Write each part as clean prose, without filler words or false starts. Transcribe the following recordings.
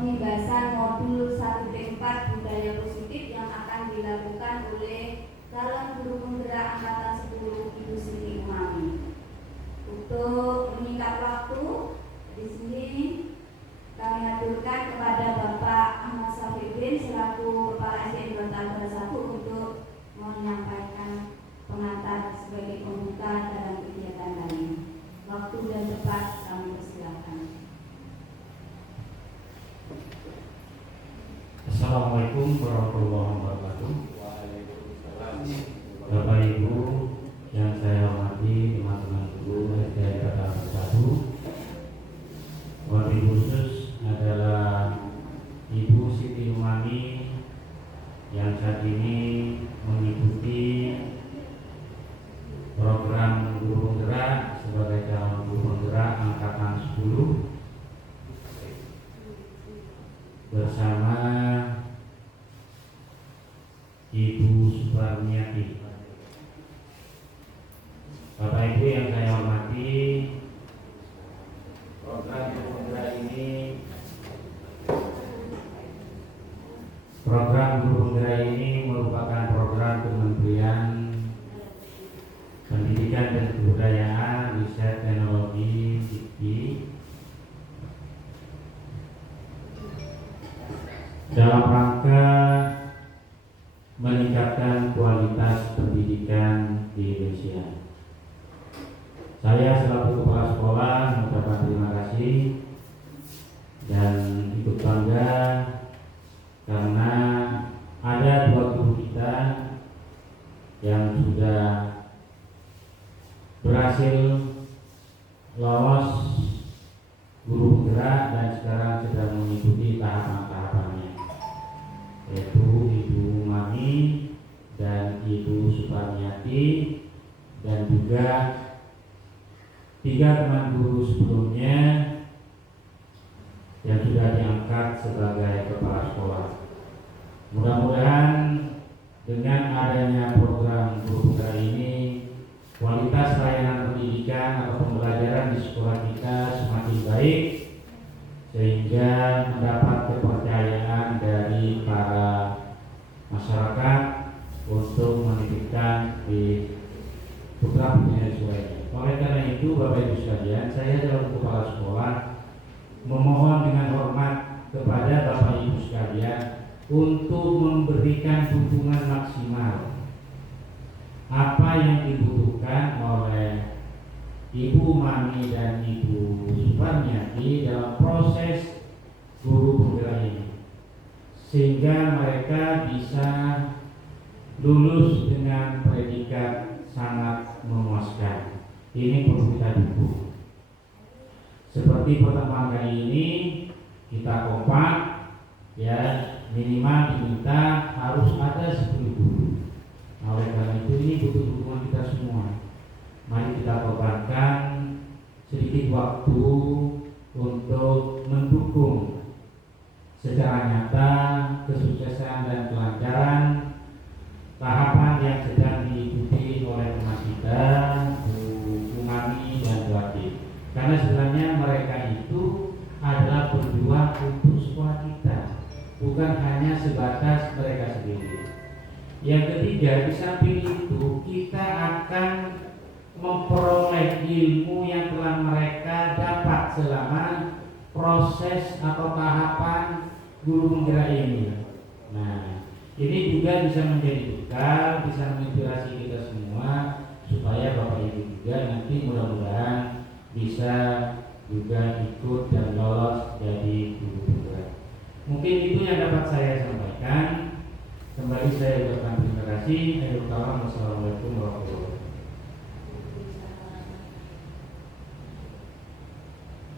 pembebasan modul 1.4 budaya positif yang akan dilakukan oleh calon guru penggerak angkatan 10 Ibu Siti Umami. Untuk menyingkat waktu, di sini kami aturkan kepada Bapak Ahmad Syafiuddin selaku Kepala SDN Bantal 1 untuk menyampaikan pengantar sebagai pembuka dalam kegiatan kali ini. Waktu dan tempat kami persilakan. Assalamualaikum warahmatullahi wabarakatuh. Bapak Ibu yang saya hormati, teman-teman guru SDN Bantal 1, wabil khusus adalah Ibu Siti Umami yang saat ini mengikuti program guru penggerak sebagai calon guru penggerak angkatan 10 bersama Ibu Suparniati. Bapak Ibu yang saya hormati, program guru penggerak ini merupakan program Kementerian Pendidikan dan Kebudayaan, Riset Teknologi, Dikti dalam rangka meningkatkan kualitas pendidikan di Indonesia. Saya selaku kepala sekolah mengucapkan terima kasih dan ikut bangga karena ada dua guru kita yang sudah berhasil lolos guru penggerak dan sekarang sedang mengikuti tahapan-tahapannya, yaitu Ibu Umami dan Ibu Suparniati, dan juga 3 teman guru sebelumnya yang sudah diangkat sebagai kepala sekolah. Mudah-mudahan dengan adanya program guru penggerak ini, kualitas layanan pendidikan atau pembelajaran di sekolah kita semakin baik, sehingga mendapat kepercayaan dari para masyarakat untuk menitipkan di beberapa sesuai. Oleh karena itu, Bapak Ibu sekalian, saya selaku kepala sekolah memohon dengan hormat kepada Bapak Ibu sekalian untuk memberikan dukungan maksimal apa yang dibutuhkan oleh Ibu Mami dan Ibu Suparniati dalam proses guru penggerak ini, sehingga mereka bisa lulus dengan predikat sangat memuaskan. Ini perlu kita dukung. Seperti pertemuan kali ini, kita kompak, ya, minimal diminta harus ada 10 guru. Oleh karena itu ini butuh dukungan kita semua. Mari kita korbankan sedikit waktu untuk mendukung secara nyata kesuksesan dan kelancaran tahapan yang sedang diikuti oleh teman kita, Bu Umami dan Bu Ati. Karena sebenarnya mereka itu adalah berjuang untuk sekolah kita, bukan hanya sebatas mereka sendiri. Yang ketiga, di samping itu kita akan memperoleh ilmu yang telah mereka dapat selama proses atau tahapan guru penggerak ini. Nah, ini juga bisa menjadi bekal, bisa menginspirasi kita semua supaya Bapak Ibu juga nanti mudah-mudahan bisa juga ikut dan lolos jadi guru penggerak. Mungkin itu yang dapat saya sampaikan. Kembali saya ucapkan terima kasih. Wassalamualaikum warahmatullahi wabarakatuh.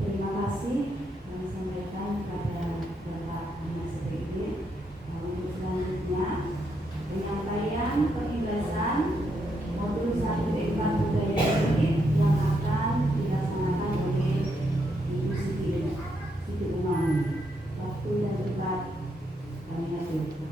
Terima kasih kami sampaikan kepada Bapak Ahmad Syafiuddin. Untuk selanjutnya, penyampaian pembebasan modul 1.4 budaya positif yang akan dilaksanakan oleh Ibu Siti Umami. Waktu dan tempat kami aturkan.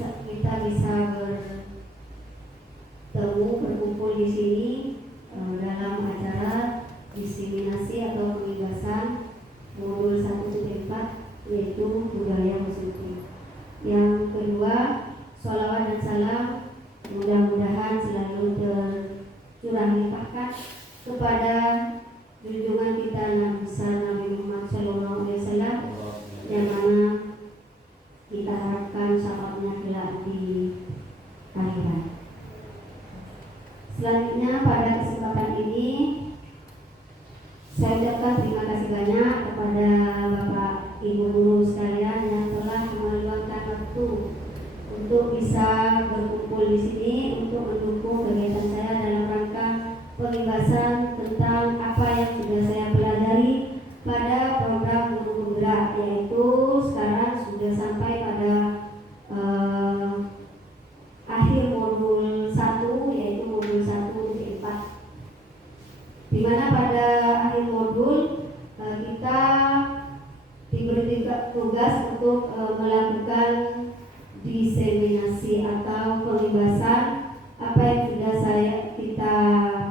kita bisa bertemu berkumpul di sini dalam acara diseminasi atau pembebasan modul 1.4 yaitu budaya positif. Yang kedua, sholawat dan salam mudah-mudahan selalu tercurah limpahkan kepada junjungan kita Nabi Muhammad SAW, yang mana kita harapkan syafaatnya kelak di akhirat. Selanjutnya pada kesempatan ini saya ucapkan terima kasih banyak kepada Bapak Ibu guru sekalian yang telah meluangkan waktu untuk bisa berkumpul di sini untuk mendukung kegiatan saya dalam rangka pembebasan tentang apa yang sudah saya pelajari pada program guru penggerak, yaitu sekarang sudah sampai pada akhir modul 1, yaitu modul 1.4, di mana pada akhir modul kita diberi tugas untuk melakukan diseminasi atau pembebasan apa yang sudah kita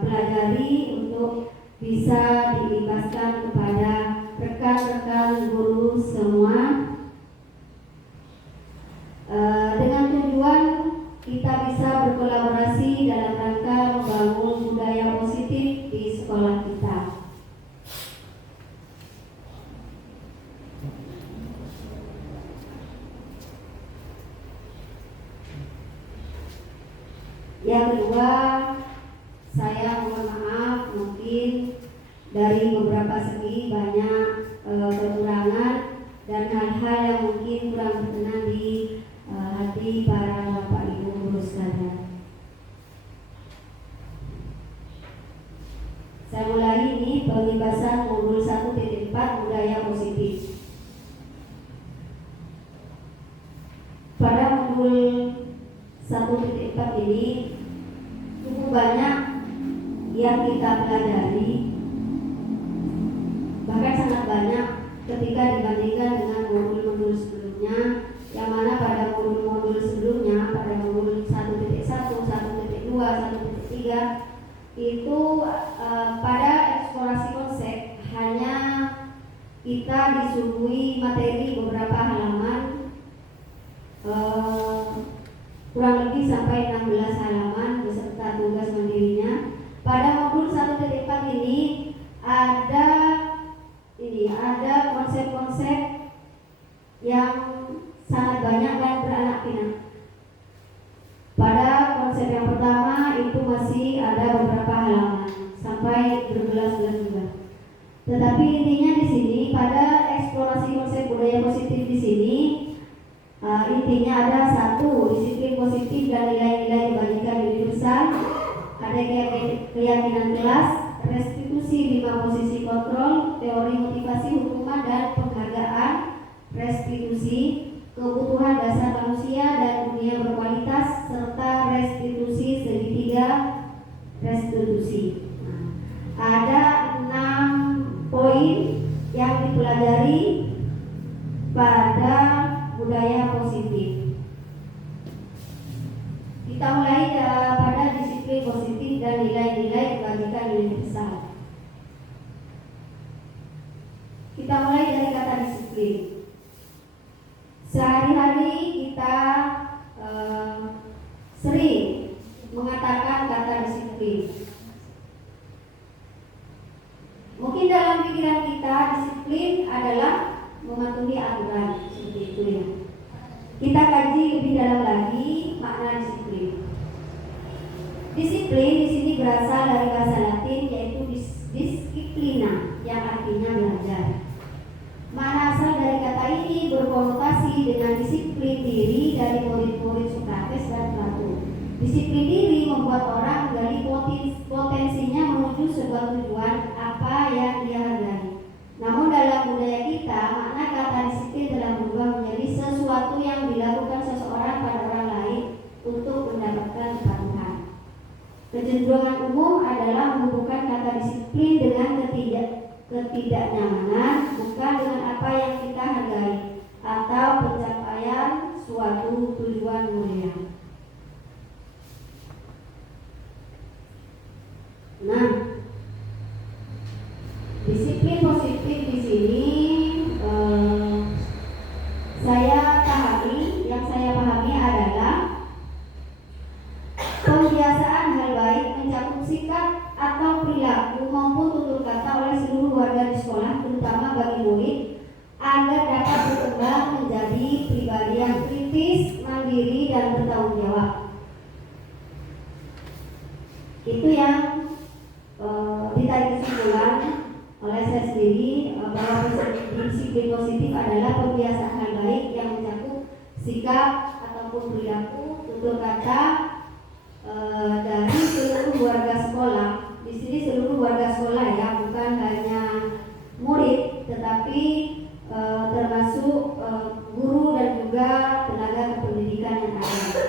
pelajari untuk bisa diibaskan kepada rekan-rekan guru semua, dengan tujuan kita bisa berkolaborasi dalam rangka membangun budaya positif di sekolah kita. Yang kedua, saya mohon maaf mungkin dari beberapa segi banyak kekurangan dan hal-hal yang mungkin kurang berkenan di hati para Bapak Ibu guru sekalian. Saya mulai ini pembebasan modul 1.4 budaya positif. Pada modul 1.4 ini cukup banyak yang kita pelajari, bahkan sangat banyak ketika dibandingkan dengan modul-modul sebelumnya, yang mana pada modul-modul sebelumnya, pada modul 1.1, 1.2, 1.3 itu pada eksplorasi konsep hanya kita disuguhi materi beberapa halaman, kurang lebih sampai 16 halaman beserta tugas mandirinya. Pada modul 1.4 ini ada konsep-konsep yang sangat banyak dan beranak pinak. Pada konsep yang pertama itu masih ada beberapa halaman sampai berbelas-belas juga. Tetapi intinya di sini pada eksplorasi konsep budaya positif di sini intinya ada satu, disiplin positif dan nilai-nilai kebajikan universal, ada keyakinan kelas, restitusi 5 posisi kontrol, teori motivasi hukuman dan penghargaan, restitusi, kebutuhan dasar manusia dan dunia berkualitas, serta restitusi segitiga restitusi. Ada 6 poin yang dipelajari pada budaya positif. Kita mulai pada disiplin positif dan nilai-nilai kebajikan universal. Kita mulai dari kata disiplin. Sehari-hari kita sering mengatakan kata disiplin. Mungkin dalam pikiran kita disiplin adalah mematuhi aturan, seperti itu ya. Kita kaji lebih dalam lagi makna disiplin. Disiplin di sini berasal dari bahasa Latin yaitu disciplina, yang artinya belajar. Makna asal dari kata ini berkonotasi dengan disiplin diri dari murid-murid Sokrates dan Plato. Disiplin diri membuat orang menggali potensinya menuju sebuah tujuan apa yang dia hargai. Namun dalam budaya kita, makna kata disiplin telah berubah menjadi sesuatu yang dilakukan seseorang pada orang lain untuk mendapatkan kepatuhan. Kecenderungan umum adalah menghubungkan kata disiplin dengan ketidaknyamanan, bukan dengan apa yang kita hargai atau pencapaian suatu tujuan mulia. pribadi yang kritis, mandiri, dan bertanggung jawab. Itu yang ditarik kesimpulan oleh saya sendiri bahwa disiplin positif adalah pembiasaan hal baik yang mencakup sikap ataupun perilaku, tutur kata dari seluruh warga sekolah. Di sini seluruh warga sekolah ya, bukan hanya murid, tetapi termasuk guru dan juga tenaga kependidikan yang ada.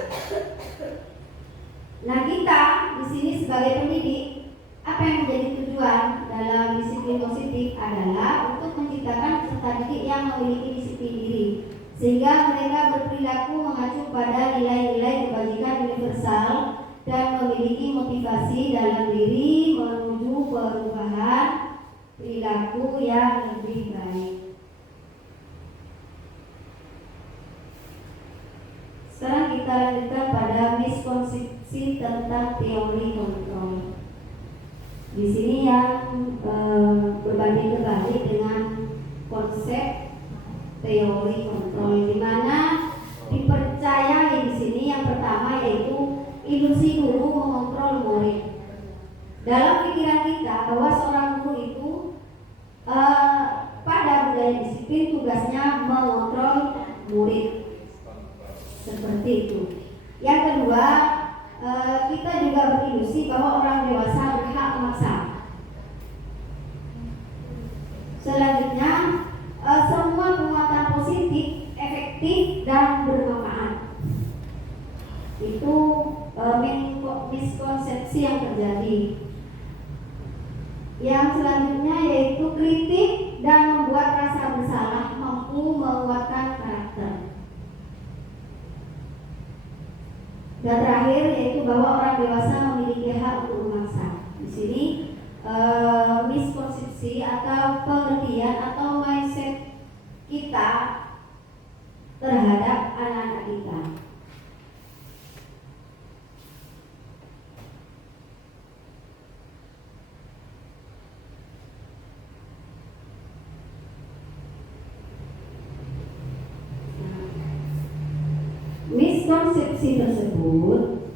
Nah, kita di sini sebagai pendidik, apa yang menjadi tujuan dalam disiplin positif adalah untuk menciptakan peserta didik yang memiliki disiplin diri, sehingga mereka berperilaku mengacu pada nilai-nilai kebajikan universal dan memiliki motivasi dalam diri menuju perubahan perilaku yang lebih baik. Sekarang kita lanjutkan pada miskonsepsi tentang teori kontrol. Di sini yang berbanding terbalik dengan konsep teori kontrol, di mana dipercayai di sini yang pertama yaitu ilusi guru mengontrol murid. Dalam pikiran kita bahwa seorang guru itu pada budaya disiplin tugasnya mengontrol murid. Seperti itu. Yang kedua, kita juga berilusi bahwa orang dewasa berhak memaksa. Selanjutnya, semua penguatan positif, efektif, dan bermanfaat. Itu miskonsepsi yang terjadi. Yang selanjutnya yaitu kritik dan membuat rasa bersalah mampu menguatkan karakter. Dan terakhir yaitu bahwa orang dewasa memiliki hak untuk memaksa. Di sini miskonsepsi atau pengertian atau mindset kita terhadap anak-anak kita. Miskonsepsi tersebut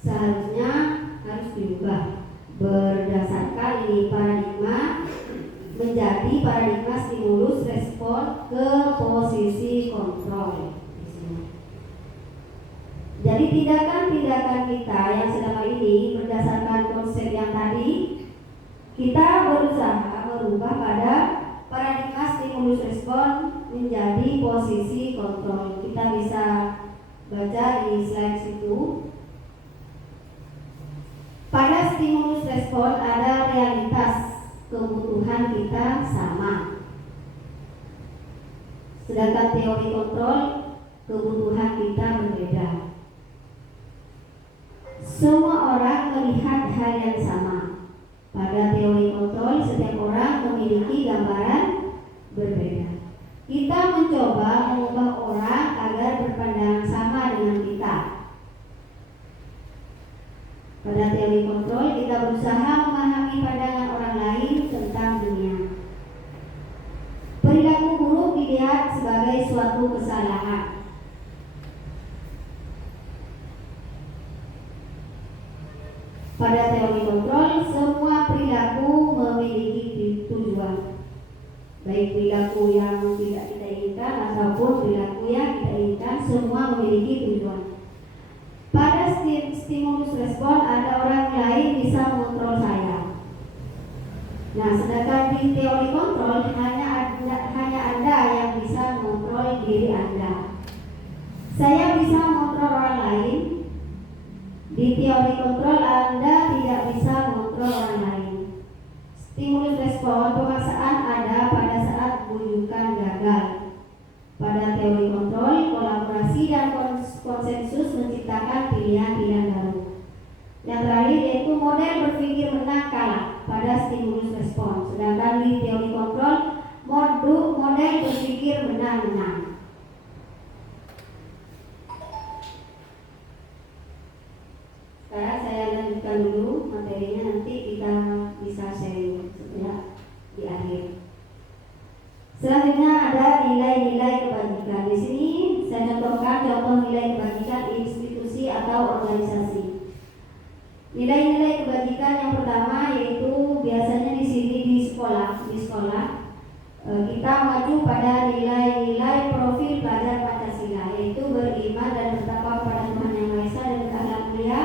seharusnya harus diubah berdasarkan ini paradigma menjadi paradigma stimulus respon ke posisi kontrol. Jadi tindakan-tindakan kita yang selama ini berdasarkan konsep yang tadi, kita berusaha merubah pada paradigma stimulus respon menjadi posisi kontrol. Kita bisa baca di slide situ. Pada stimulus respon ada realitas kebutuhan kita sama. Sedangkan teori kontrol kebutuhan kita berbeda. Semua orang melihat hal yang sama. Pada teori kontrol setiap orang memiliki gambaran berbeda. Kita mencoba mengubah orang agar berpandangan sama dengan kita. Pada teori kontrol, kita berusaha memahami pandangan orang lain tentang dunia. Perilaku buruk dilihat sebagai suatu kesalahan. Pada teori kontrol, semua perilaku memiliki tujuan. Baik perilaku yang tidak kita inginkan ataupun perilaku yang kita inginkan, semua memiliki tujuan. Pada stimulus respon ada orang lain bisa mengontrol saya. Nah, sedangkan di teori kontrol hanya Anda yang bisa mengontrol diri Anda. Saya bisa mengontrol orang lain. Di teori kontrol Anda tidak bisa mengontrol orang lain. Stimulus respon pemaksaan ada pada saat rujukan gagal. Pada teori kontrol, kolaborasi dan konsensus menciptakan pilihan-pilihan baru. Yang terakhir yaitu model berpikir menang kalah pada stimulus respon. Sedangkan di teori kontrol, model berpikir menang-menang. Sekarang saya lanjutkan dulu materinya, nanti kita bisa sharing setelah di akhir. Selanjutnya ada nilai-nilai kebajikan. Di sini contoh nilai kebajikan institusi atau organisasi. Nilai-nilai kebajikan yang pertama yaitu biasanya di sini di sekolah kita mengacu pada nilai-nilai profil pelajar Pancasila, yaitu beriman dan bertakwa kepada Tuhan Yang Maha Esa dan berakhlak mulia,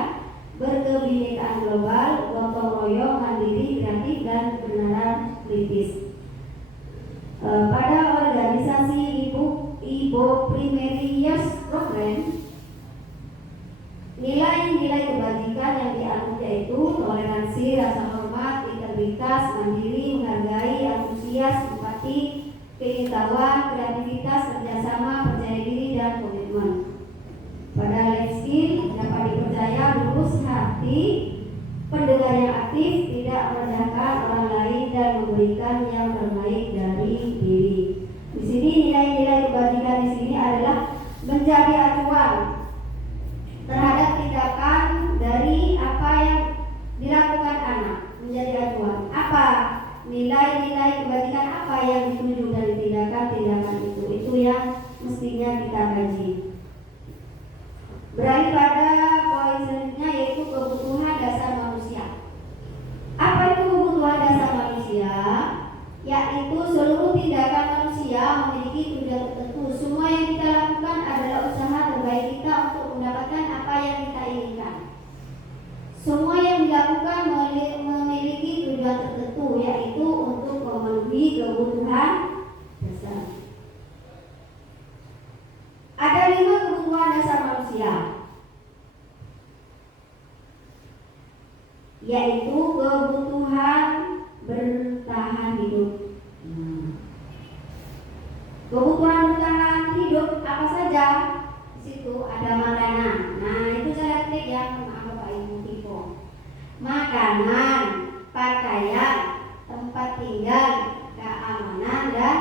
berkebinekaan global, gotong royong, mandiri, kreatif, dan kebenaran kritis. Pada organisasi Ibu Primary Years Program, nilai-nilai kebajikan yang dianut yaitu toleransi, rasa hormat, integritas, mandiri, menghargai, antusias, empati, pengetahuan, kreativitas, kerjasama, percaya diri, dan komitmen. Pada life skill dapat dipercaya, lurus hati, pendengar yang aktif, tidak merendahkan orang lain, dan memberikan yang terbaik dari diri. Di sini nilai-nilai kebajikan di sini adalah menjadi acuan terhadap tindakan dari apa yang dilakukan anak, menjadi acuan. Apa nilai-nilai kebajikan apa yang dituju dari tindakan-tindakan itu yang mestinya kita kaji. Beralih pada poin selanjutnya yaitu kebutuhan dasar manusia. Apa itu kebutuhan dasar manusia? Yaitu seluruh tindakan manusia memiliki tujuan tertentu. Semua yang kita lakukan adalah usaha terbaik kita untuk mendapatkan apa yang kita inginkan. Semua yang dilakukan memiliki tujuan tertentu, yaitu untuk memenuhi kebutuhan dasar. Ada 5 kebutuhan dasar manusia, yaitu kebutuhan bertahan hidup. Kebutuhan bertahan hidup apa saja? Di situ ada makanan. Nah, itu saya ketik ya, maaf Bapak Ibu tipe. Makanan, pakaian, tempat tinggal, keamanan, dan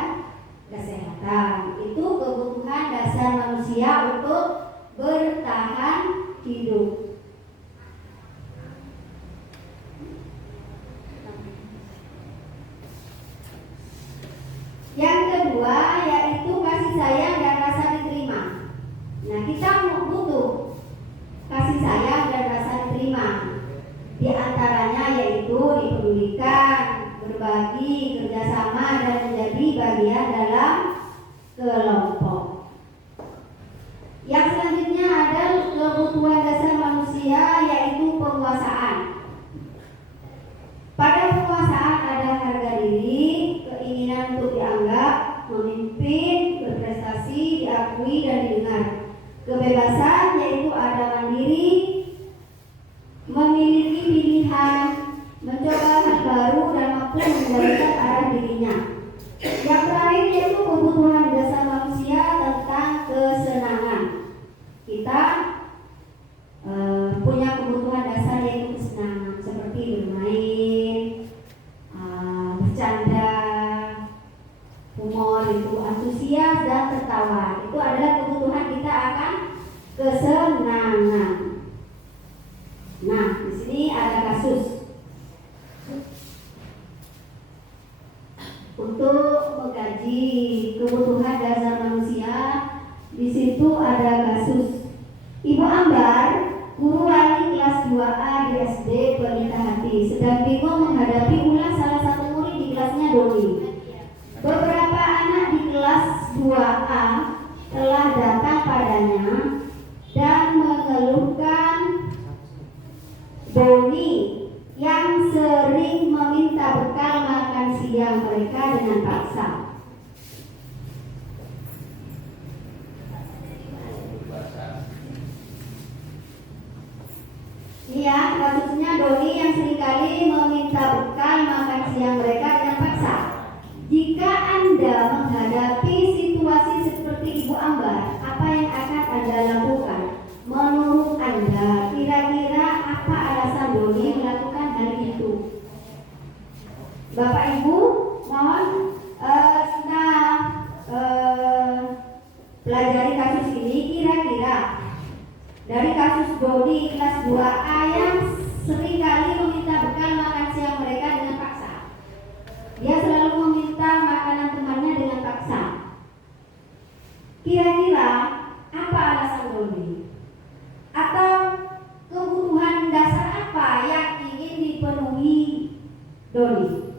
kesehatan. Itu kebutuhan dasar manusia untuk bertahan hidup. Yang kedua yaitu kasih sayang dan rasa diterima. Nah, kita butuh kasih sayang dan rasa diterima. Di antaranya yaitu dipedulikan, berbagi, kerjasama, dan menjadi bagian dalam kelompok. Yang selanjutnya ada kebutuhan dasar manusia yaitu penguasaan. Pada penguasaan ada harga diri, keinginan untuk dianggap, memimpin, berprestasi, diakui, dan didengar. Kebebasan yaitu ada mandiri, memiliki pilihan, mencoba hal baru, dan mampu mengendalikan arah dirinya. Yang terakhir yaitu kebutuhan dasar manusia tentang kesenangan. Kita punya kebutuhan dasar yaitu kesenangan, seperti bermain, bercanda, humor, itu antusias dan tertawa. Itu adalah kebutuhan kita akan kesenangan. Nah, di sini ada kasus untuk mengkaji kebutuhan dasar manusia. Di situ ada kasus Ibu Ambar, guru wali kelas 2A di SD Pelita Hati, sedang bingung menghadapi ulah salah satu murid di kelasnya Doni. Beberapa anak di kelas 2A telah datang padanya dan mengeluhkan Doni yang sering meminta bekal makan siang mereka dengan paksa. Ya, kasusnya Doni yang seringkali meminta bekal makan siang mereka dengan paksa. Jika Anda menghadapi situasi seperti Ibu Ambar, apa yang akan Anda lakukan? Menurut Anda, kira-kira apa alasan Doni melakukan hal itu? Bapak Ibu, mohon kita pelajari kasus ini. Kira-kira dari kasus Doni kelas 2A yang seringkali meminta bekal makan siang mereka dengan paksa. Dia selalu meminta makanan temannya dengan paksa. Kira-kira apa alasan Doni? Atau kebutuhan dasar apa yang ingin dipenuhi Doni?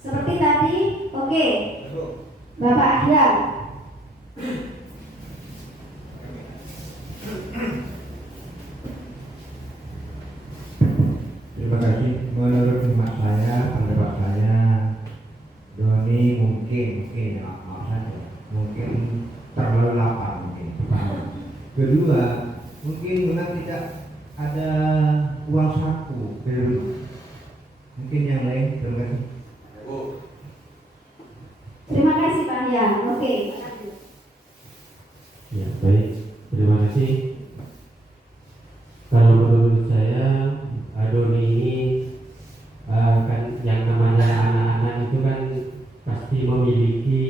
Seperti tadi, oke, Bapak Ahyar. Terima kasih. Menurut hemat saya, pendapat saya, Doni mungkin terlalu lapar mungkin. Kedua, mungkin memang tidak ada uang saku. Mungkin yang lain. Terima kasih. Terima kasih Pak Ahyar. Oke. Ya, baik. Terima kasih. Kalau menurut saya, Doni ini kan yang namanya anak-anak itu kan pasti memiliki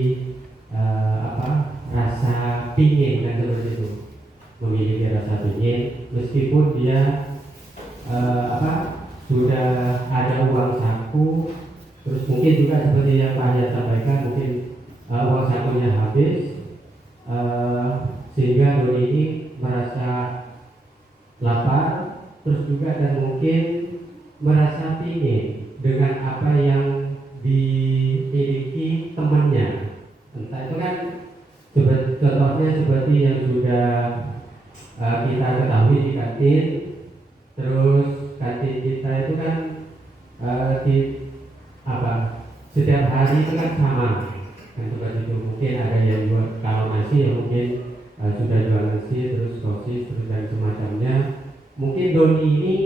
rasa pingin kan seperti itu, memiliki rasa pingin meskipun dia sudah ada uang saku, terus mungkin juga seperti yang Pak Ahyar sampaikan, mungkin uang sakunya habis, sehingga Doni ini merasa lapar, terus juga dan mungkin merasa pingin dengan apa yang dimiliki temannya. Entah itu kan contohnya seperti yang sudah kita ketahui di kantin. Terus kantin kita itu kan setiap hari itu kan sama kan, seperti itu. Mungkin ada yang jual, kalau nasi ya mungkin sudah jual nasi, terus sosis, terus dan semacamnya. Mungkin Doni ini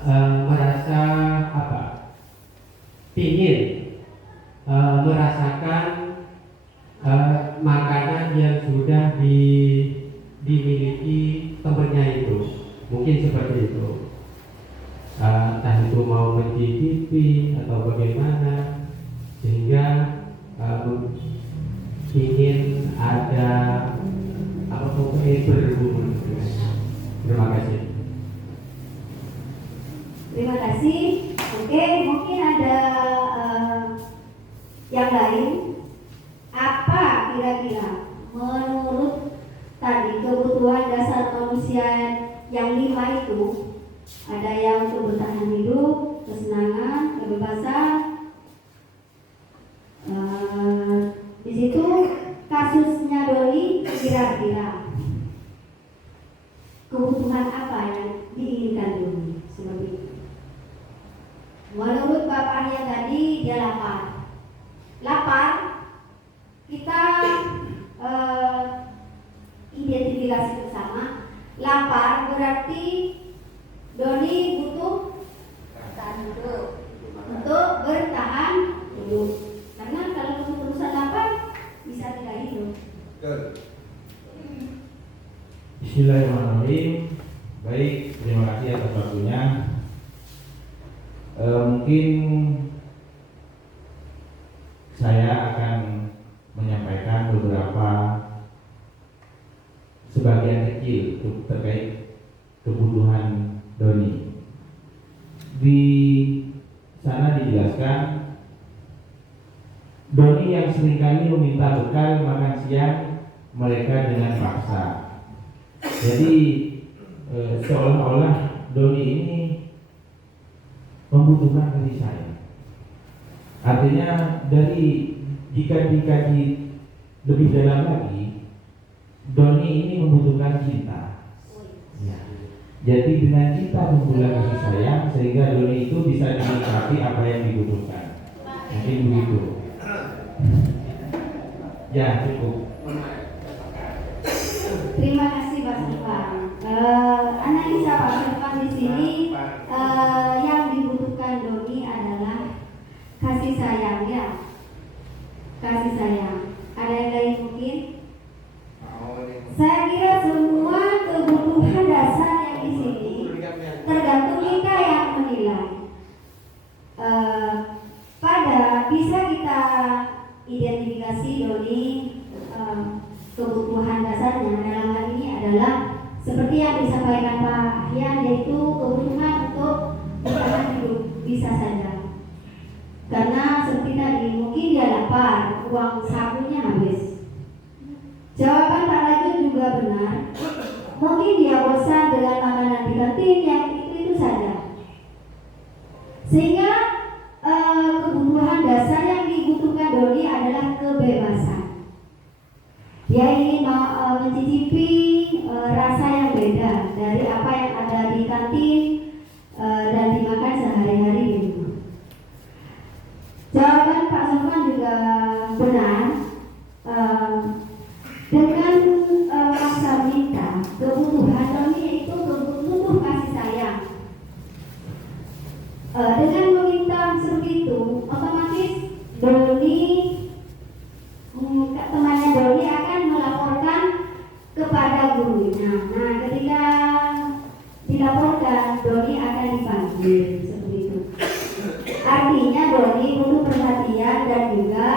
merasa pingin merasakan makanan yang sudah dimiliki temannya itu, mungkin seperti itu. Entah itu mau mencicipi atau bagaimana, sehingga ingin ada berburu. Terima kasih. Terima kasih. Oke, mungkin ada yang lain. Apa kira-kira menurut tadi kebutuhan dasar manusia yang 5 itu? Ada yang untuk bertahan hidup, kesenangan, kebebasan. Di situ kasusnya Doni, kira-kira kebutuhan apa yang diinginkan Doni? Seperti itu. Menurut bapaknya tadi dia lapar. Lapar, kita identifikasi bersama. Lapar berarti Doni butuh untuk bertahan hidup. Karena kalau terus-terusan lapar bisa tidak hidup. Bismillahirrahmanirrahim. Baik, terima kasih atas waktunya. Mungkin saya akan menyampaikan beberapa sebagian kecil terkait kebutuhan Doni. Di sana dijelaskan Doni yang seringkali meminta bekal makan siang mereka dengan paksa. Jadi seolah-olah Doni ini membutuhkan kasih sayang. Artinya jika dikaji lebih dalam lagi, Doni ini membutuhkan cinta. Ya. Jadi dengan cinta membutuhkan kasih sayang, sehingga Doni itu bisa menikmati apa yang dibutuhkan. Mungkin begitu. Ya, cukup. Terima kasih Pak Sultan. Analisa Pak Sultan di sini yang dibutuhkan Doni adalah kasih sayang, ya. Kasih sayang. Ada yang lain mungkin? Saya kira semua kebutuhan dasar yang di sini tergantung kita yang menilai. Bisa kita identifikasi Doni kebutuhan dasarnya dalam hal ini adalah seperti yang disampaikan Pak Ahyar, yaitu kebutuhan untuk bertahan hidup, bisa saja. Karena seperti tadi mungkin dia lapar, uang sakunya habis. Jawaban Pak Rajun mungkin dia bosan dengan makanan di kantin yang itu saja. Sehingga kebutuhan dasar yang dibutuhkan Doni adalah kebebasan. Dia ingin mencicipi rasa yang beda dari apa yang ada di kantin dan dimakan sehari-hari di rumah. Jawaban Pak Sofwan juga benar. Dengan maksa minta, kebutuhan Doni itu butuh kasih sayang. Dengan meminta seperti itu, otomatis Doni, temannya Doni akan melaporkan kepada gurunya. Nah, ketika dilaporkan, Doni akan dipanggil seperti itu. Artinya Doni butuh perhatian dan juga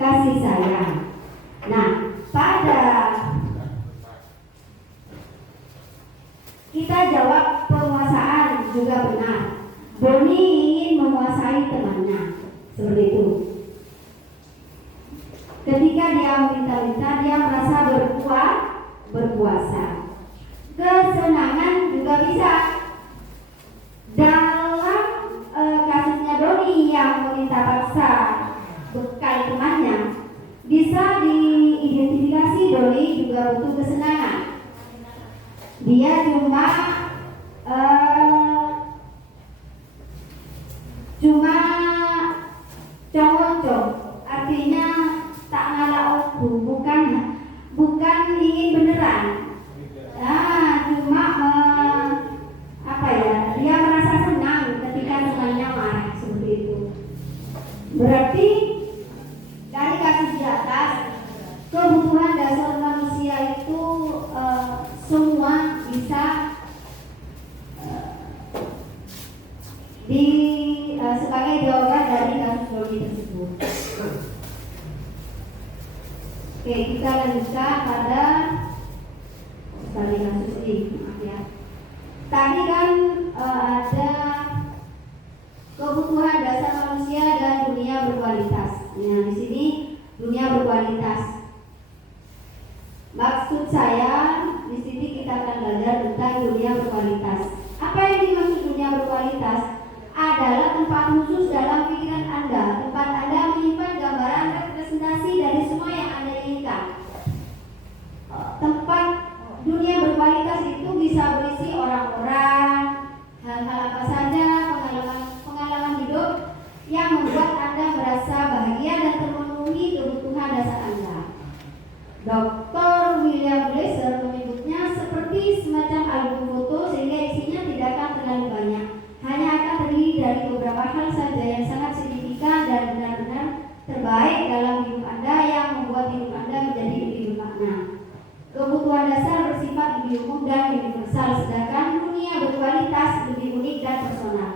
kasih sayang. Nah, pada kita jawab penguasaan juga benar. Doni ingin menguasai temannya, seperti itu. Ketika dia minta-minta, dia merasa berkuasa. Kesenangan juga bisa. Dalam kasusnya Doni yang meminta paksa bekal temannya, bisa diidentifikasi Doni juga butuh kesenangan. Dia cuma cowok-cowok, artinya tak ngalah oku, bukan ingin beneran. Cuma dia merasa senang ketika temannya marah seperti itu. Berarti dari kasus di atas, kebutuhan dasar manusia itu semua bisa sebagai jawaban dari kasus Doni tersebut. Oke, kita lanjutkan pada kasus ini. Maaf ya. Tadi kan ada kebutuhan dasar manusia dan dunia berkualitas. Nah, di sini dunia berkualitas. Maksud saya di sini kita akan belajar tentang dunia berkualitas. Apa yang dimaksud dunia berkualitas? Adalah tempat khusus dalam pikiran Anda, tempat Anda menyimpan gambaran representasi dari semua yang Anda inginkan. Tempat dunia berkualitas itu bisa berisi orang-orang, hal-hal apa saja, pengalaman hidup yang membuat Anda merasa bahagia dan termenuhi kebutuhan dasar Anda. Dr. William Glasser menyebutnya seperti semacam album foto sehingga isinya tidak akan terlalu banyak. Hanya akan terdiri dari beberapa hal saja yang sangat signifikan dan benar-benar terbaik dalam hidup Anda yang membuat hidup Anda menjadi lebih bermakna. Kebutuhan dasar bersifat lebih umum dan universal, sedangkan dunia berkualitas lebih unik dan personal.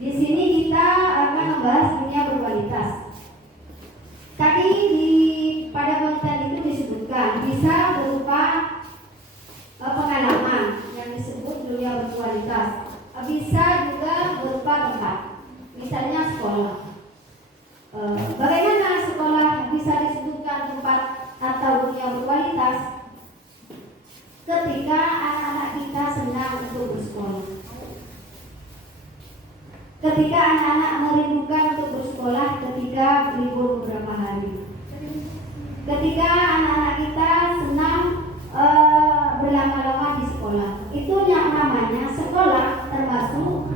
Di sini kita akan membahas dunia berkualitas. Tadi pada konten itu disebutkan bisa berupa pengalaman yang disebut dunia berkualitas. Bisa juga berupa tempat, misalnya sekolah. Bagaimana sekolah bisa disebutkan tempat atau dunia berkualitas? Ketika anak-anak kita senang untuk bersekolah, ketika anak-anak merindukan untuk bersekolah ketika libur beberapa hari, ketika anak-anak kita senang berlama-lama di sekolah, itu yang namanya sekolah termasuk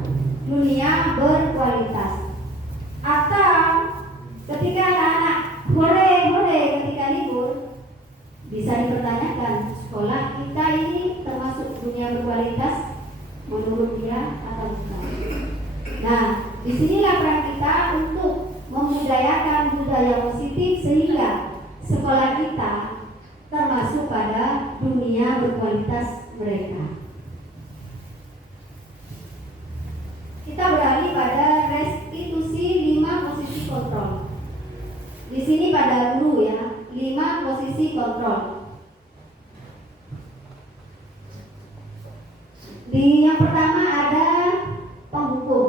dunia berkualitas. Atau ketika anak-anak hore ketika libur, bisa dipertanyakan sekolah kita ini termasuk dunia berkualitas menurut dia atau bukan. Nah, disinilah peran kita untuk membudayakan budaya positif sehingga sekolah kita termasuk pada dunia berkualitas mereka. Kita beralih pada restitusi 5 posisi kontrol. Di sini pada guru ya, 5 posisi kontrol. Yang pertama ada penghukum.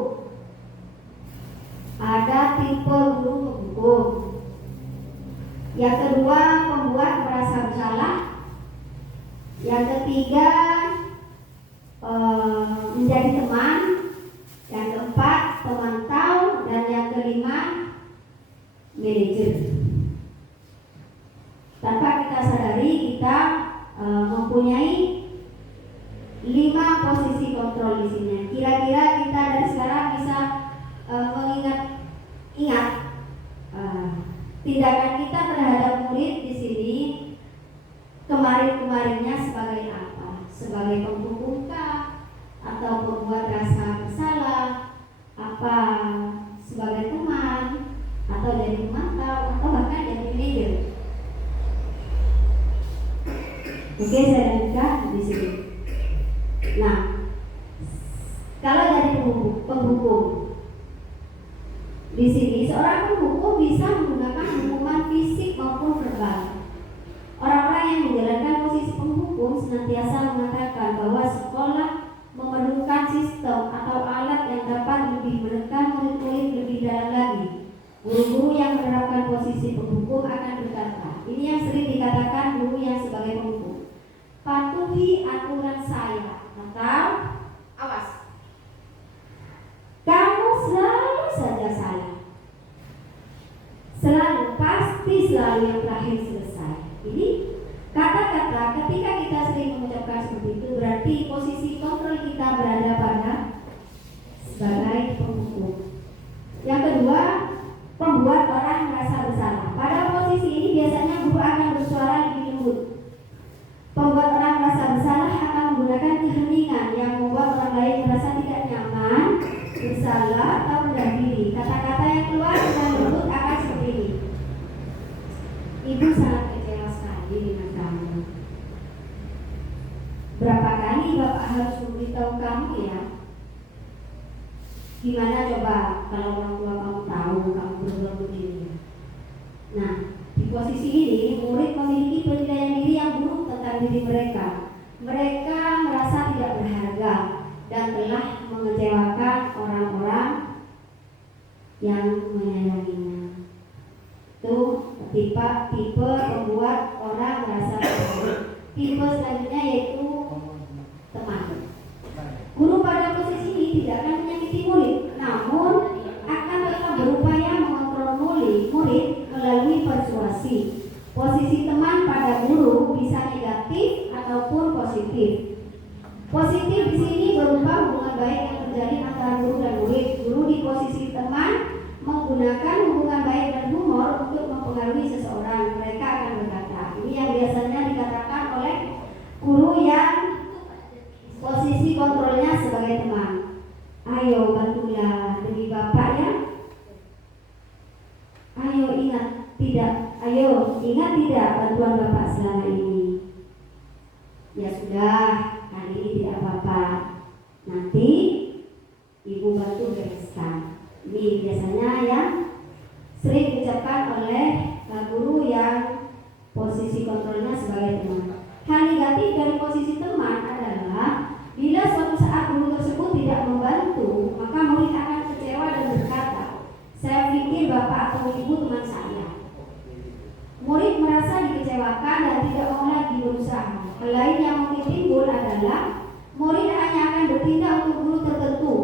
Ada tipe guru penghukum. Yang kedua, pembuat merasa bersalah. Yang ketiga, menjadi teman. Yang keempat, pemantau. Dan yang kelima, manajer. Tanpa kita sadari, kita mempunyai 5 posisi kontrol di sini. Kira-kira kita dari sekarang bisa mengingat tindakan kita terhadap murid di sini kemarin-kemarinnya sebagai apa? Sebagai pembuka atau pembuat rasa bersalah, apa sebagai teman, atau jadi pemantau, atau bahkan jadi manajer. Oke, saya lanjutkan di sini. Nah, kalau jadi penghukum, di sini seorang penghukum bisa menggunakan hukuman fisik maupun verbal. Orang-orang yang menjalankan posisi penghukum senantiasa mengatakan bahwa sekolah memerlukan sistem atau alat yang dapat lebih menekan murid-murid lebih dalam lagi. Guru-guru yang menerapkan posisi penghukum akan berkata, ini yang sering dikatakan guru yang sebagai penghukum, patuhi aturan saya, atau awas, kamu selalu saja salah, selalu, pasti selalu yang terakhir selesai. Ini kata-kata ketika kita sering mengucapkan seperti itu, berarti posisi kontrol kita berada pada sebagai penghukum. Yang kedua, membuat orang merasa bersalah. Pada posisi ini biasanya guru akan bersuara lebih lembut. Pembuat orang merasa bersalah akan menggunakan keheningan yang membuat orang lain merasa tidak nyaman, bersalah, atau rendah diri. Kata-kata yang keluar dengan lembut akan seperti ini. Ibu sangat kecewa sekali dengan kamu. Berapa kali Bapak harus memberitahu kamu ya? Gimana coba kalau orang tua kamu tahu kamu berbuat begini? Nah, di posisi ini murid memiliki penilaian diri yang buruk tentang diri mereka. Mereka merasa tidak berharga dan telah mengecewakan orang-orang yang menyayanginya. Itu tipe membuat orang merasa berharga. Tipe selanjutnya yaitu teman. Guru pada posisi ini tidak akan menyakiti murid, namun akan tetap berupaya mengontrol murid melalui persuasi. Posisi teman pada guru bisa negatif ataupun positif. Positif di sini berupa hubungan baik yang terjadi antara guru dan murid. Guru di posisi teman menggunakan hubungan baik dan humor untuk mempengaruhi seseorang. Mereka akan berkata, ini yang biasanya dikatakan oleh guru yang posisi kontrolnya sebagai teman. Ayo bantulah demi Bapak ya. Ayo ingat tidak bantuan Bapak selama ini. Ya sudah, kali ini tidak apa-apa. Nanti Ibu bantu bereskan. Ini biasanya yang sering diucapkan oleh guru yang posisi kontrolnya sebagai teman. Hal negatif dari posisi teman adalah bila suatu saat guru tersebut tidak membantu, maka murid akan kecewa dan berkata, saya pikir Bapak atau Ibu teman saya. Murid merasa dikecewakan dan tidak mau lagi berusaha. Hal lain yang mungkin timbul adalah murid hanya akan bertindak untuk guru tertentu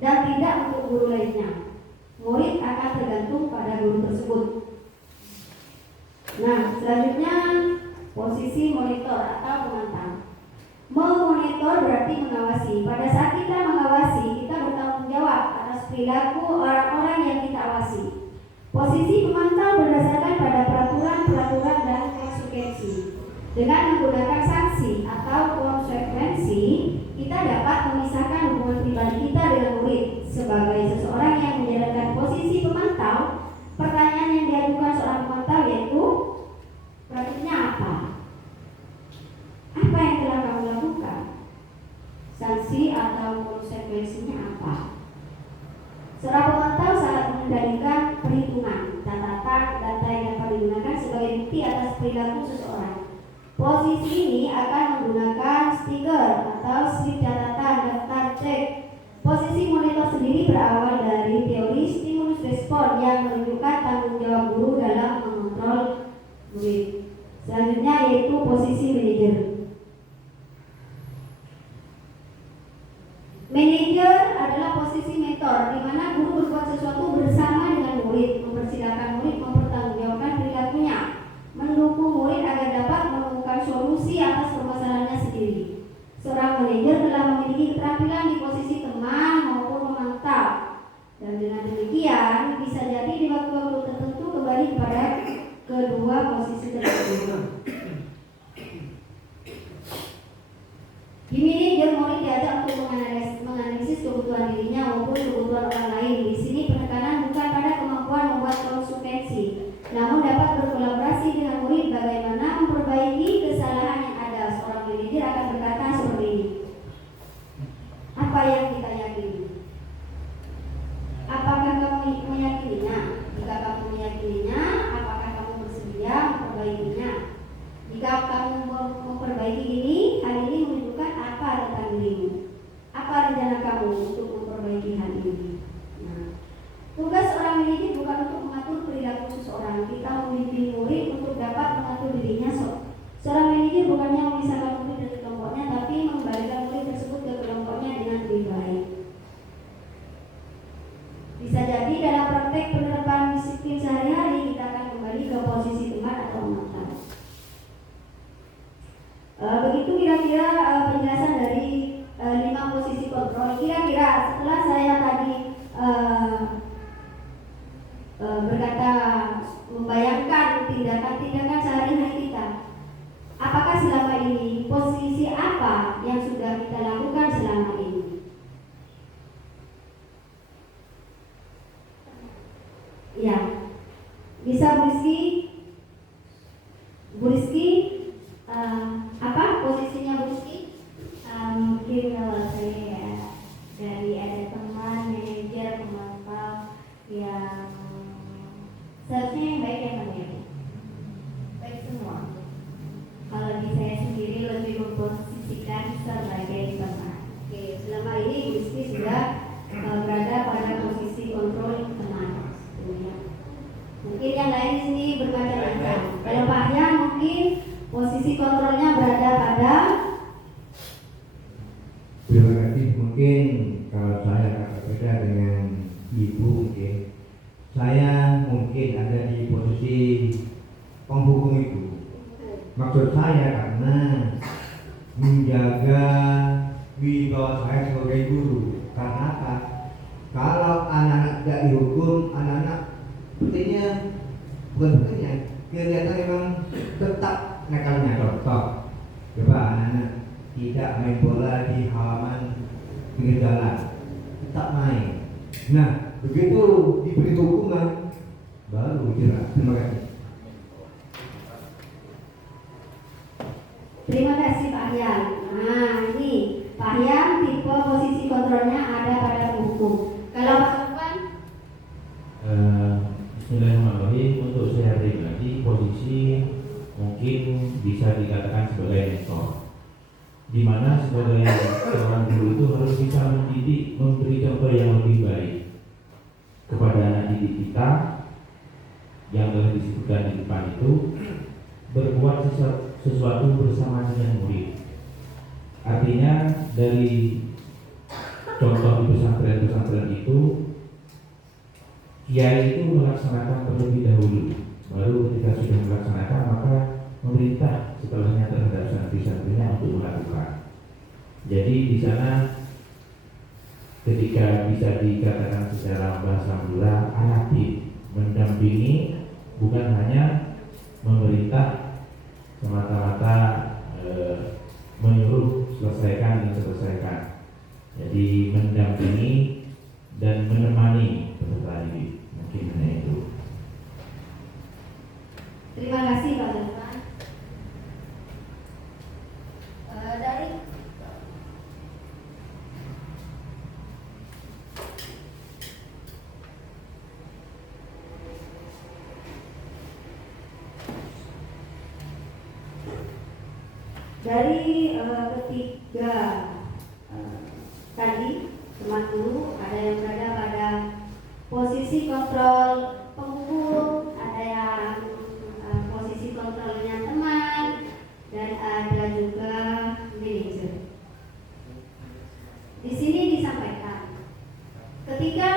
dan tidak untuk guru lainnya. Murid akan tergantung pada guru tersebut. Nah, selanjutnya posisi monitor atau pemantau. Memonitor berarti mengawasi. Pada saat kita mengawasi, kita bertanggung jawab atas perilaku orang-orang yang kita awasi. Posisi pemantau berdasarkan pada peraturan dan konsekuensi. Dengan menggunakan sanksi atau konsekuensi, kita dapat memisahkan hubungan pribadi kita dengan murid. Sebagai seseorang yang menjalankan posisi pemantau, pertanyaan yang diajukan seorang pemantau yaitu, berikutnya apa? Apa yang telah kamu lakukan? Sanksi atau konsekuensinya apa? Seorang pemantau sangat mengendalikan perhitungan, catatan, data yang dapat digunakan sebagai bukti atas perilaku seseorang. Posisi ini akan menggunakan stiker atau slip catatan, daftar cek. Posisi monitor sendiri berawal dari teori stimulus respon yang menunjukkan tanggung jawab guru dalam mengontrol murid. Selanjutnya yaitu posisi manajer. kebutuhan dirinya maupun kebutuhan orang lain. Di sini penekanan bukan pada kemampuan membuat konsekuensi, namun dapat berkolaborasi dengan murid bagaimana memperbaiki kesalahan yang ada. Seorang manajer akan berkata seperti ini. Apa yang kita yakini? Apakah kamu meyakininya? Jika kamu meyakininya, apakah kamu bersedia memperbaikinya? Jika kamu memperbaiki ini, hal ini menunjukkan apa tentang dirimu? Apa rencana kamu untuk memperbaiki hal ini? Nah, tugas seorang manajer bukan untuk mengatur perilaku seseorang. Kita membimbing murid untuk dapat mengatur dirinya. Seorang manajer bukannya memisahkan murid dari kelompoknya, tapi mengembalikan murid tersebut ke kelompoknya dengan lebih baik. Bisa jadi dalam praktek penerapan disiplin sehari-hari kita akan kembali ke posisi teman atau menonton. Begitu kira-kira penjelasan dari 5 posisi kontrol. Kira-kira setelah saya tadi berkata membayangkan tindakan-tindakan sehari-hari kita, apakah selama ini posisi apa yang sudah kita lakukan selama ini? Ya, bisa Bu Rizky, apa posisinya Bu Rizky? Mungkin kalau saya ya dari ada teman, manajer, pemantau yang seharusnya yang baik ya Pak ya, baik semua. Kalau di saya sendiri lebih memposisikan sebagai teman. Oke, selama ini Bu Rizky sudah berada pada posisi kontrol teman. Ya. Mungkin yang lain di sini bermacam-macam. Kalau Pak Yan mungkin posisi kontrolnya berada pada. Terima kasih. Mungkin kalau saya agak beda dengan Ibu, mungkin saya ada di posisi penghukum itu. Maksud saya karena menjaga wibawa saya sebagai guru. Karena apa? Kalau anak-anak tidak dihukum, anak-anak sepertinya kelihatan memang tetap nakalnya. Contoh, coba anak-anak tidak main bola di halaman pinggir jalan, tetap main. Nah, begitu diberi hukuman, baru jelas. Terima kasih. Terima kasih Pak Yan. Nah ini Pak Yan tipe posisi kontrolnya ada pada hukum. Kalau Pak Sofwan? Bismillahirrahmanirrahim. Untuk saya pribadi posisi mungkin bisa dikatakan sebagai mentor, di mana sebagai seorang guru itu harus bisa mendidik, memberi contoh yang lebih baik kepada anak didik kita yang telah disebutkan di depan itu, berbuat sesuatu bersama dengan murid. Artinya dari contoh di pesantren-pesantren itu, kiai itu melaksanakan terlebih dahulu, baru ketika sudah melaksanakan maka memerintah setelahnya terhadap santri-santrinya untuk melakukan. Jadi di sana ketika bisa dikatakan secara bahasa Madura, alatib, mendampingi, bukan hanya memerintah semata-mata menyuruh selesaikan dan selesaikan. Jadi mendampingi dan menemani peserta didik. Mungkin hanya itu. Terima kasih Pak Sofwan. Dari ketiga tadi teman guru, ada yang berada pada posisi kontrol penghukum, ada yang posisi kontrolnya teman, dan ada juga manajer. Di sini disampaikan ketika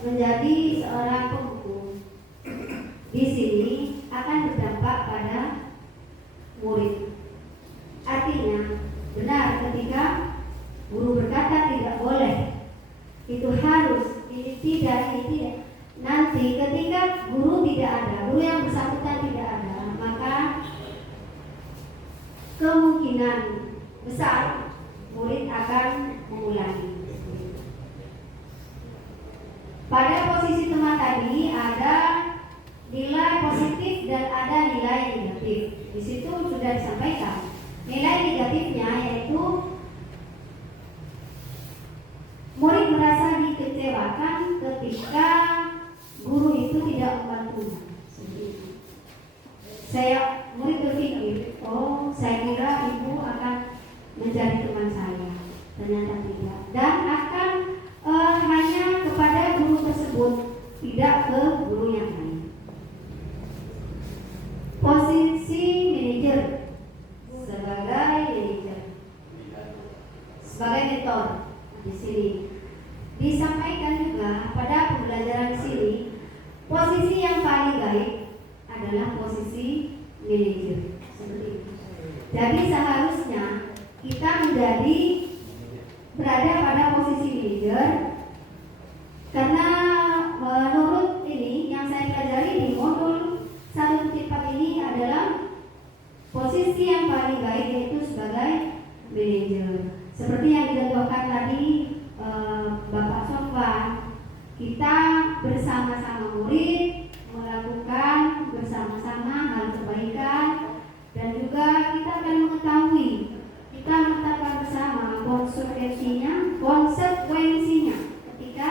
menjadi seorang penghukum, di sini akan berdampak pada murid. Artinya benar ketika guru berkata tidak boleh, itu harus, ini tidak. Nanti ketika guru tidak ada, guru yang bersangkutan tidak ada, maka kemungkinan besar murid akan mengulangi. Pada posisi teman tadi ada nilai positif dan ada nilai negatif. Di situ sudah disampaikan. Nilai negatifnya yaitu murid merasa dikecewakan ketika guru itu tidak membantunya. Murid berpikir, oh saya kira ibu akan menjadi teman saya, ternyata tidak. Dan akan hanya kepada guru tersebut, tidak ke guru yang lain. Posisi manajer sebagai mentor di sini disampaikan juga pada pembelajaran di sini, posisi yang paling baik adalah posisi manajer. Seperti itu. Jadi seharusnya kita berada pada posisi manajer, karena menurut ini yang saya pelajari di modul 1.4 ini adalah posisi yang paling baik yaitu sebagai manajer. Seperti yang dicontohkan tadi Bapak Sofwan, kita bersama-sama murid melakukan bersama-sama hal kebaikan, dan juga kita akan mengetahui, kita menetapkan bersama konsekuensinya ketika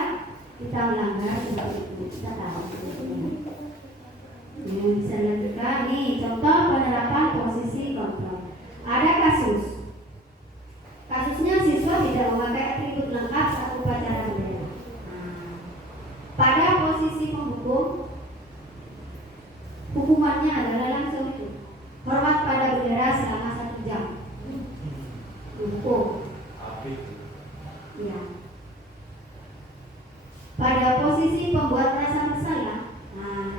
kita melanggar seperti itu. Kita tahu. Ini bisa dilanjutkan nih, contoh penerapan posisi kontrol. Ada kasusnya siswa tidak memakai atribut lengkap saat upacara bendera. Pada posisi penghukum, hukumannya adalah langsung itu, hormat pada bendera selama 1 jam. Hukum. Ya. Pada posisi pembuat rasa bersalah,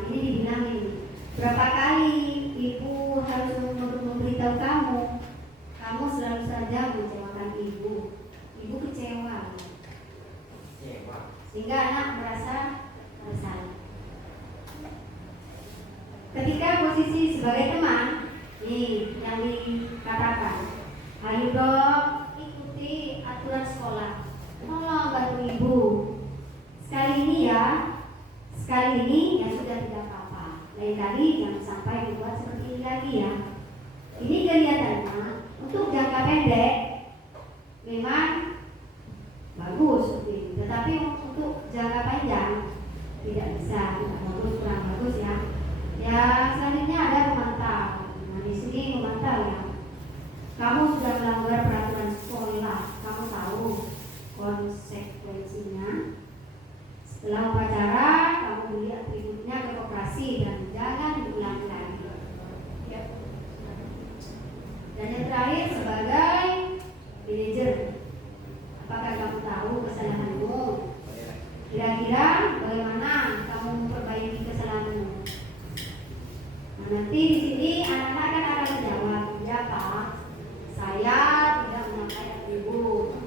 ini dibilang ini, berapa kali ibu harus memberitahu kamu selalu saja mengecewakan ibu kecewa, sehingga anak merasa bersalah. Ketika posisi sebagai teman, nih yang dikatakan, ayo dong ikuti aturan sekolah, tolong bantu ibu. Sekali ini ya sudah tidak apa-apa. Lain kali jangan sampai dibuat seperti ini lagi ya. Ini kelihatannya untuk jangka pendek memang bagus seperti ini, tetapi untuk jangka panjang tidak bisa, kurang bagus ya. Ya selanjutnya ada memantau. Nah di sini memantau ya. Kamu sudah melanggar peraturan sekolah, kamu tahu konsekuensinya. Setelah upacara, kamu beli atributnya ke koperasi dan jangan diulangi lagi. Ya. Dan yang terakhir sebagai manajer, apakah kamu tahu kesalahanmu? Kira-kira bagaimana kamu memperbaiki kesalahanmu? Nah, nanti di sini anak-anak akan menjawab, ya Pak, saya tidak memakai atribut.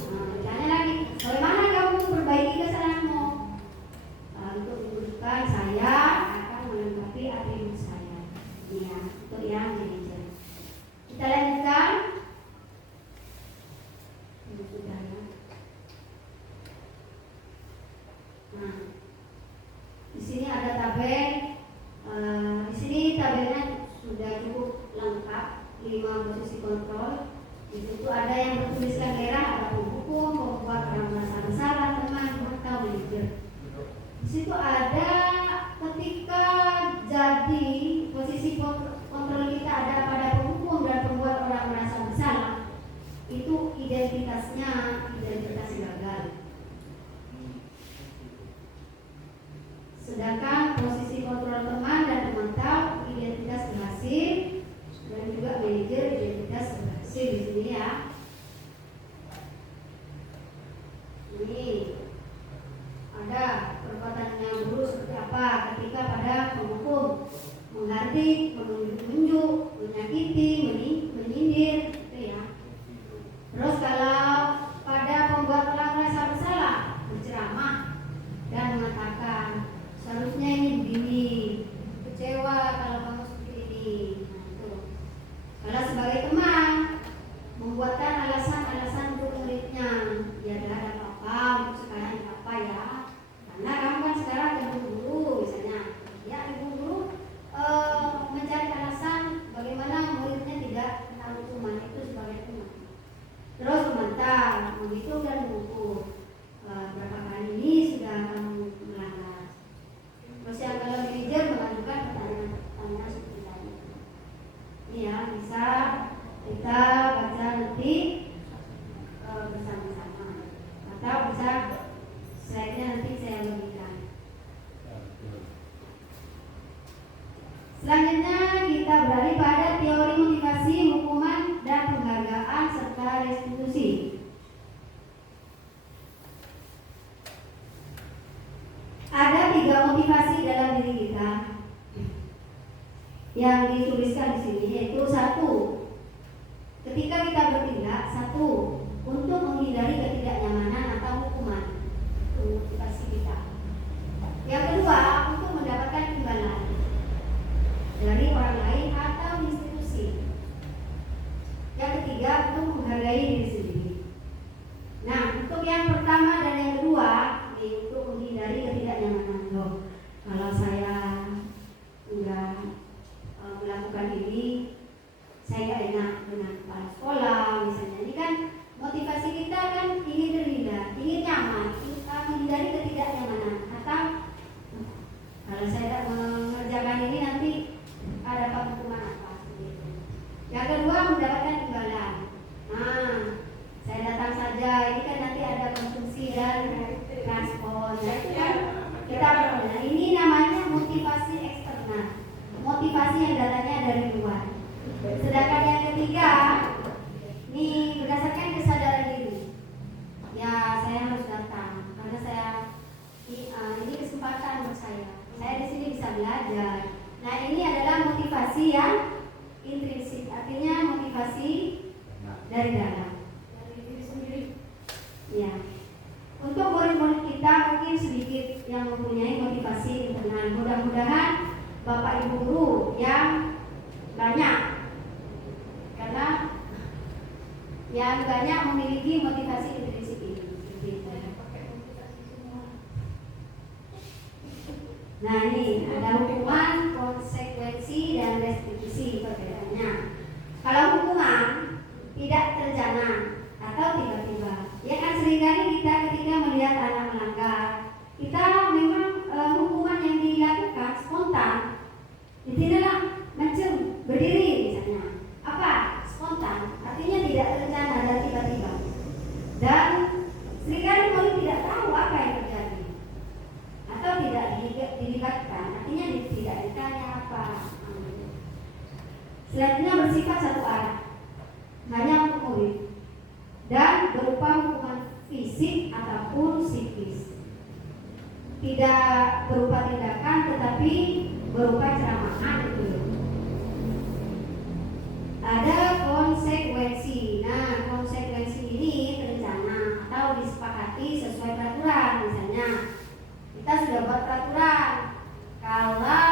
Tanya lagi, bagaimana kamu memperbaiki kesalahanmu? Untuk menunjukkan saya akan melengkapi atribut saya. Ya, untuk yang manajer. Kita lanjutkan. Ini sudah ya. Nah, di sini ada tabel. Di sini tabelnya sudah cukup lengkap, 5 posisi kontrol. Di situ ada yang bertuliskan merah, ada penghukum, pembuat orang merasa bersalah, teman, atau manajer. Di situ ada ketika jadi posisi kontrol kita ada pada penghukum dan pembuat orang merasa bersalah, itu identitasnya identitas gagal. Sedangkan posisi kontrol teman dan pemantau identitas berhasil, dan juga manajer identitas berhasil di sini ya. Ini ada perbuatan yang buruk seperti apa ini ya, bisa kita baca nanti bersama-sama atau bisa slide-nya nanti saya bagikan. Selanjutnya kita beralih pada teori motivasi, hukuman, dan penghargaan serta restitusi. Ada 3 motivasi dalam diri kita yang dituliskan di sini, yaitu 1, ketika kita bertindak, 1, untuk menghindari ketidaknyamanan atau hukuman, itu motivasi kita. Yang kedua, untuk mendapatkan imbalan dari orang lain atau institusi. Yang ketiga, untuk menghargai diri sendiri. Nah, untuk yang pertama dan yang kedua, untuk menghindari ketidaknyamanan. Loh, kalau saya enggak melakukan ini, saya nggak enak dengan kepala sekolah misalnya. Ini kan motivasi kita kan ingin terhindar, ingin nyaman, kita menghindari ketidaknyamanan. Atau kalau saya tidak mengerjakan ini nanti ada hukuman apa gitu. Yang kedua, mendapatkan imbalan. Nah, saya datang saja, ini kan nanti ada konsumsi dan transport. Jadi kan kita berpindah. Ini namanya motivasi eksternal, motivasi yang datangnya dari luar. Sedangkan yang ketiga, ini berdasarkan kesadaran diri. Ya, saya harus datang karena saya ini kesempatan buat saya. Saya di sini bisa belajar. Nah, ini adalah motivasi yang intrinsik, artinya motivasi dari dalam, dari diri sendiri. Ya. Untuk murid-murid kita mungkin sedikit yang mempunyai motivasi internal. Mudah-mudahan Bapak Ibu guru yang banyak, karena yang banyak memiliki motivasi intrinsik ini. Nah, ini ada hukuman, konsekuensi, dan restitusi perbedaannya. Kalau hukuman tidak terencana atau tiba-tiba, ya kan seringkali kita ketika melihat anak melanggar, kita memang hukuman yang dilakukan spontan. Tidaklah macam berdiri misalnya, apa spontan, artinya tidak terencana dan tiba-tiba. Dan seringkali murid tidak tahu apa yang terjadi atau tidak dilibatkan, artinya tidak ditanya apa. Selanjutnya bersifat satu arah, hanya untuk murid, dan berupa hukuman fisik ataupun psikis. Tidak berupa tindakan tetapi berupa ceramahan itu. Ada konsekuensi. Nah, konsekuensi ini terencana atau disepakati sesuai peraturan. Misalnya, kita sudah buat peraturan kalau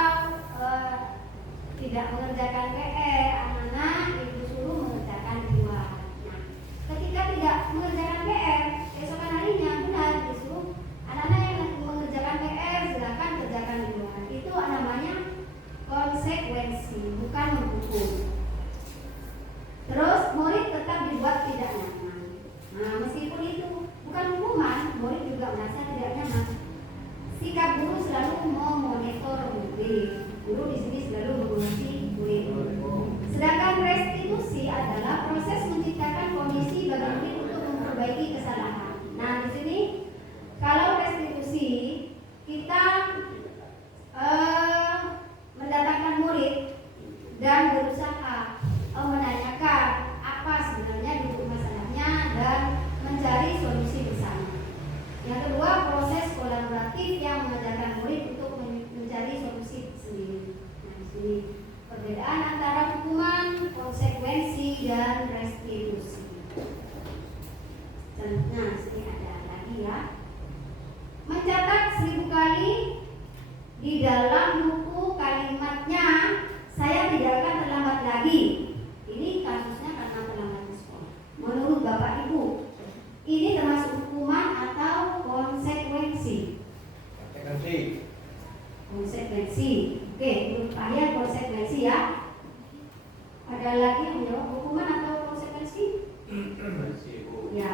tidak mengerjakan PR, anak-anak ibu suruh mengerjakan di luar. Nah, ketika tidak mengerjakan PR, keesokan harinya benar disuruh anak-anak yang mengerjakan PR silakan kerjakan di luar. Itu namanya konsekuensi, bukan menghukum. Terus murid tetap dibuat tidak nyaman. Nah, meskipun itu bukan hukuman, murid juga merasa tidak nyaman. Sikap guru selalu memonitor murid. Guru di sini selalu mengurusi murid. Sedangkan restitusi adalah proses menciptakan kondisi bagi murid untuk memperbaiki kesalahan. Nah, di sini kalau restitusi kita mendatangkan murid dan berusaha menanyakan apa sebenarnya duduk masalahnya dan mencari solusi bersama. Yang kedua, proses kolaboratif yang mengajarkan murid untuk mencari solusi sendiri. Nah, di sini perbedaan antara hukuman, konsekuensi, dan restitusi. Nah, sini ada lagi ya. Mencatat 1000 kali di dalam buku kalimatnya, saya tidak akan terlambat lagi. Ini kasusnya karena terlambat di sekolah. Menurut Bapak Ibu, ini termasuk hukuman atau konsekuensi? Konsekuensi. Oke, menurut saya konsekuensi ya. Ada lagi yang menjawab hukuman atau konsekuensi? Ya.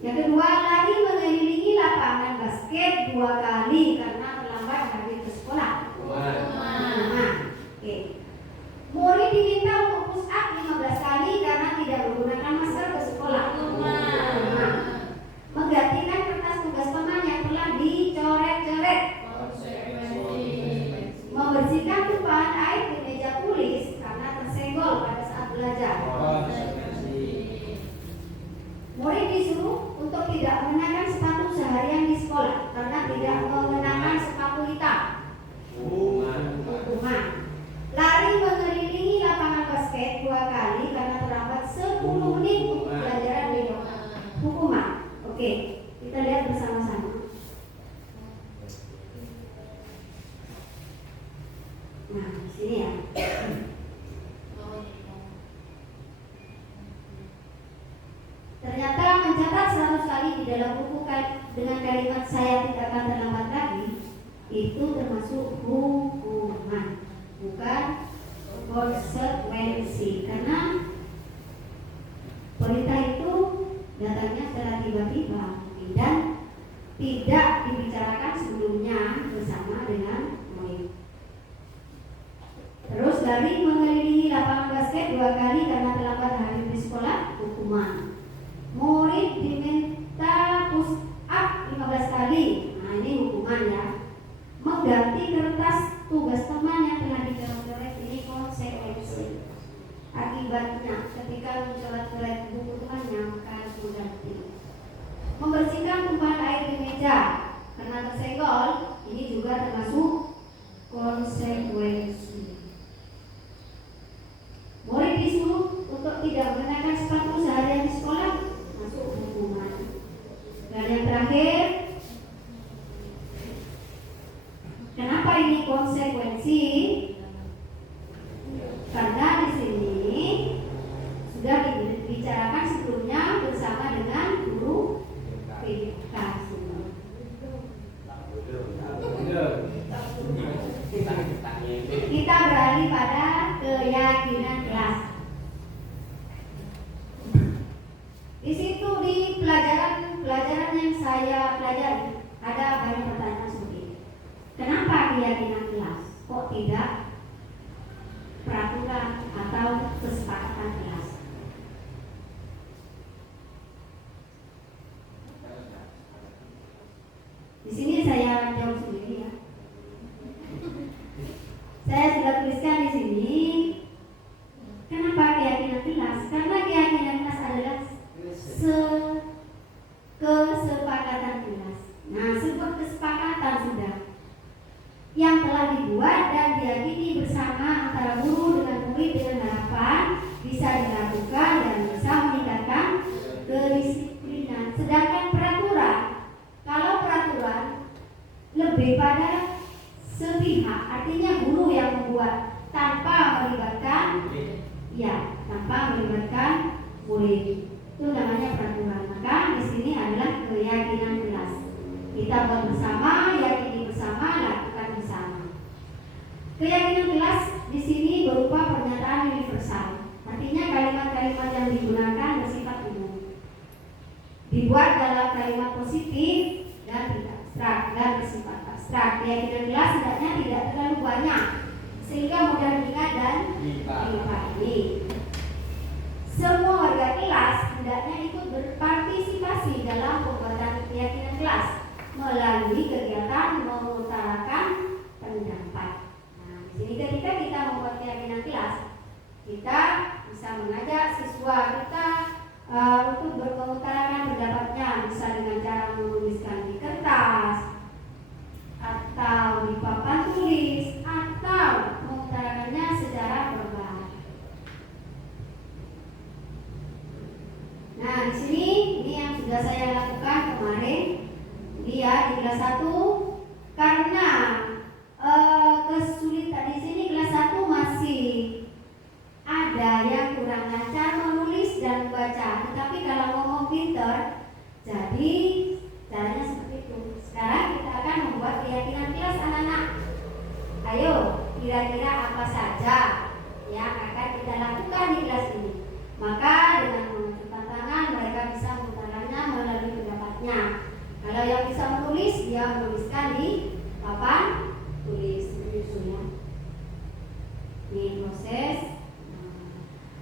Yang kedua, lari mengelilingi lapangan basket 2 kali karena terlambat hadir ke sekolah. Nah, oke. Murid diminta untuk belajar. Murid disuruh untuk tidak mengenakan sepatu seharian di sekolah karena tidak mengenakan sepatu hitam. Hukuman. Lari mengelilingi lapangan basket 2 kali karena terlambat 10 menit untuk pelajaran di luar. Hukuman. Oke, kita lihat bersama-sama. Nah, di sini ya. Ternyata mencatat 100 kali di dalam buku dengan kalimat saya tidak akan terlambat lagi itu termasuk hukuman, bukan konsekuensi. Karena perintah itu datangnya secara tiba-tiba dan tidak dibicarakan sebelumnya bersama dengan murid. Terus lari mengelilingi lapangan basket 2 kali karena terlambat hadir di sekolah, hukuman. Murid diminta push up 15 kali. Nah, ini hukuman ya. Mengganti kertas tugas teman yang telah dicoret, ini konsekuensi. Akibatnya ketika mencoret-coret buku temannya maka harus mengganti. Membersihkan tumpahan air di meja karena tersenggol, ini juga termasuk konsekuensi. Murid disuruh untuk tidak mengenakan sepatu seharian di sekolah, masuk hukuman. Dan yang terakhir, kenapa ini konsekuensi? Karena di sini sudah dibicarakan sebelumnya bersama dengan guru PK. Kita beralih pada keyakinan kelas. Di situ di pelajaran yang saya pelajari ada banyak pertanyaan seperti ini. Kenapa keyakinan kelas? Kok tidak peraturan atau kesepakatan kelas? Di sini saya jawab sendiri ya. Saya sudah tuliskan di sini. Kenapa keyakinan kelas? Karena keyakinan kelas adalah kesepakatan kelas. Nah, sebuah kesepakatan sudah yang telah dibuat dan diyakini bersama antara guru dengan murid dengan harapan bisa dilakukan dan bisa meningkatkan kedisiplinan. Sedangkan peraturan, kalau peraturan lebih pada sepihak, artinya guru yang membuat tanpa melibatkan murid. Itu namanya peraturan. Maka di sini adalah keyakinan kelas. Kita buat bersama, yakini bersama, lakukan bersama. Keyakinan kelas di sini berupa pernyataan universal. Artinya kalimat-kalimat yang digunakan bersifat umum. Dibuat dalam kalimat positif dan tidak abstrak dan bersifat abstrak. Keyakinan kelas setidaknya tidak terlalu banyak sehingga mudah diingat dan dipahami. Semua warga kelas hendaknya ikut berpartisipasi dalam pembuatan keyakinan kelas melalui kegiatan mengutarakan pendapat. Nah, di sini ketika kita membuat keyakinan kelas, kita bisa mengajak siswa kita untuk mengutarakan pendapatnya, bisa dengan cara menuliskan di kertas atau di papan tulis atau mengutarakannya secara verbal. Nah, di sini ini yang sudah saya lakukan kemarin. Dia di kelas 1 karena kesulitan di sini kelas 1 masih ada yang kurang lancar menulis dan baca. Tetapi kalau ngomong pinter, jadi caranya seperti itu. Sekarang kita akan membuat keyakinan kelas anak-anak. Ayo, kira-kira apa saja yang akan kita lakukan di kelas ini? Maka dengan mengajukan tangan mereka bisa mengutarakannya melalui pendapatnya. Kalau yang bisa menulis, dia menuliskan di papan tulis. Ini proses.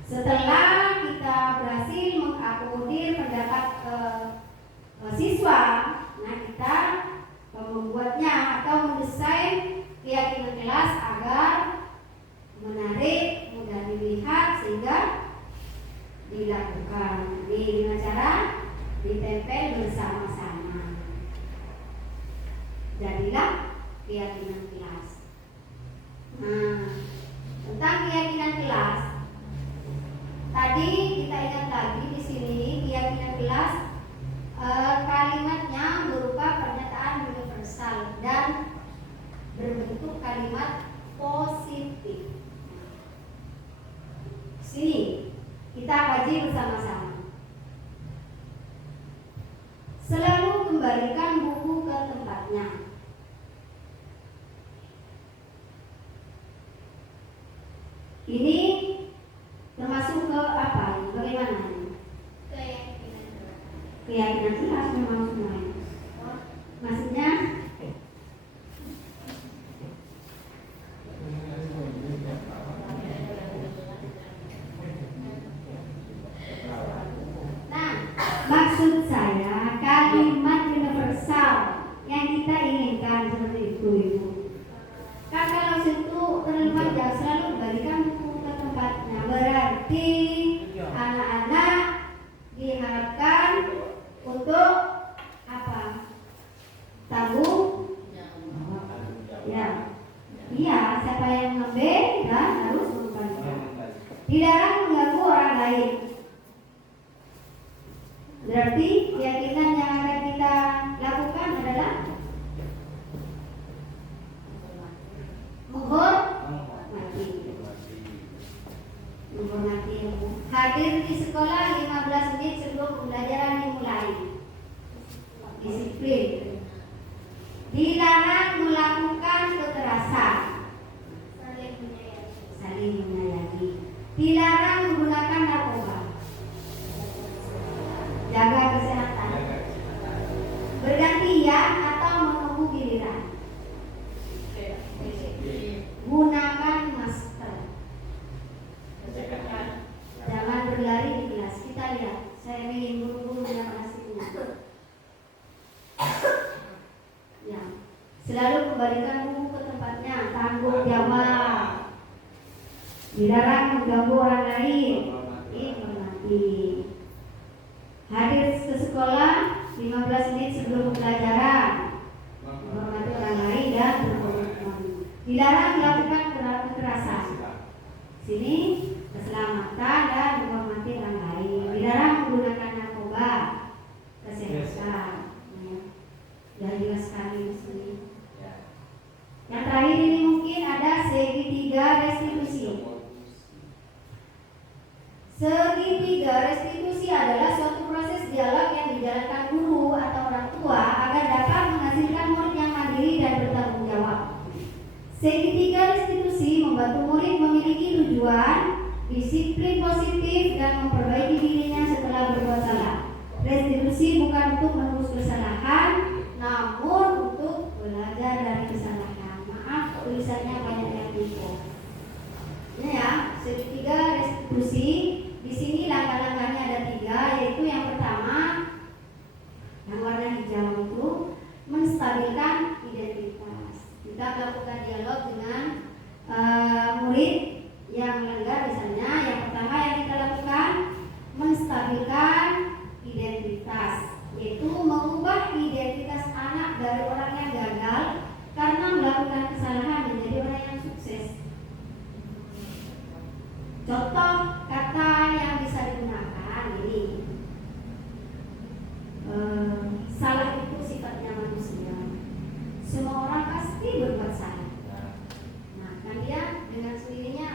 Setelah kita berhasil mengakomodir pendapat siswa, nah kita membuatnya atau mendesain keyakinan kelas agar menarik, mudah dilihat sehingga dilakukan. Dengan cara ditempel bersama-sama. Jadilah keyakinan kelas. Nah, tentang keyakinan kelas, tadi kita ingat lagi di sini keyakinan kelas kalimatnya berupa pernyataan universal dan berbentuk kalimat positif. Sini kita kaji bersama-sama. Selalu kembalikan buku ke tempatnya. Ini termasuk ke apa? Bagaimana? Keyakinan kelas memang semuanya. Maksudnya maksud saya kalimat universal yang kita inginkan seperti itu, Ibu. Kan kalau situ terlibat jauh selalu kembalikan buku ke tempatnya. Berarti anak-anak diharapkan untuk apa? Tanggung ya. Iya, siapa yang ngambil dan harus mengembalikan. Dilarang mengganggu orang lain. Berarti keyakinan yang akan kita lakukan adalah menghormati ilmu. Hadir di sekolah 15 menit sebelum pembelajaran dimulai. Disiplin. Dilarang melakukan kekerasan. Saling menyayangi. Dilarang menggunakan narkoba. Jaga kesehatan. Bergantian atau menunggu giliran. Gunakan masker. Jangan berlari di kelas. Kita lihat. Saya ingin buru-buru dengan masker. Ya. Selalu kembalikan buku ke tempatnya. Tanggung jawab. Dilarang mengganggu orang lain. Informasi. Hadir ke sekolah 15 menit sebelum pembelajaran. Menghormati orang lain dan berkomitmen. Dilarang melakukan kekerasan. Sini keselamatan dan menghormati orang lain. Dilarang menggunakan narkoba. Kesehatan. Ya jelas sekali di sini. Yang terakhir ini mungkin ada segitiga restitusi. Segitiga restitusi adalah suatu proses dialog yang dijalankan guru atau orang tua agar dapat menghasilkan murid yang mandiri dan bertanggung jawab. Segitiga restitusi membantu murid memiliki tujuan, disiplin positif, dan memperbaiki dirinya setelah berbuat salah. Restitusi bukan untuk menebus kesalahan, namun untuk belajar dari kesalahan. Maaf, tulisannya banyak yang tipu. Ini ya, segitiga restitusi. Di sini langkah-langkahnya ada 3, yaitu yang pertama, yang warna hijau itu menstabilkan identitas. Kita melakukan dialog dengan murid yang melanggar, misalnya yang pertama yang kita lakukan menstabilkan identitas, yaitu mengubah identitas anak dari orang yang gagal karena melakukan kesalahan menjadi orang yang sukses. Contoh kata yang bisa digunakan ini, salah itu sifatnya manusia. Semua orang pasti berbuat salah. Nah, kan dia dengan sendirinya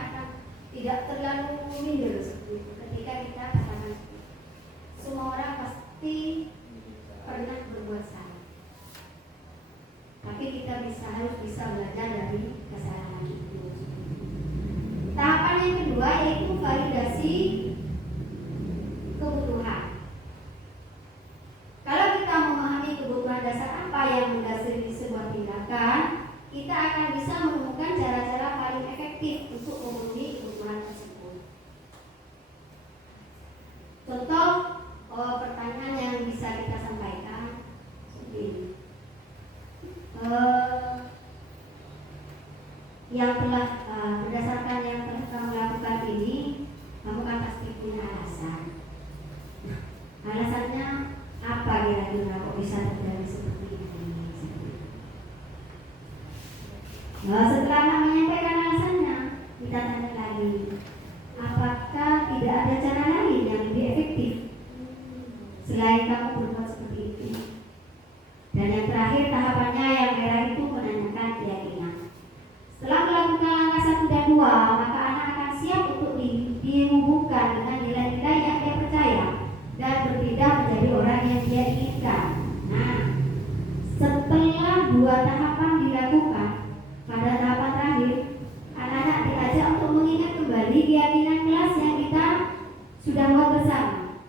sudah mau bersama.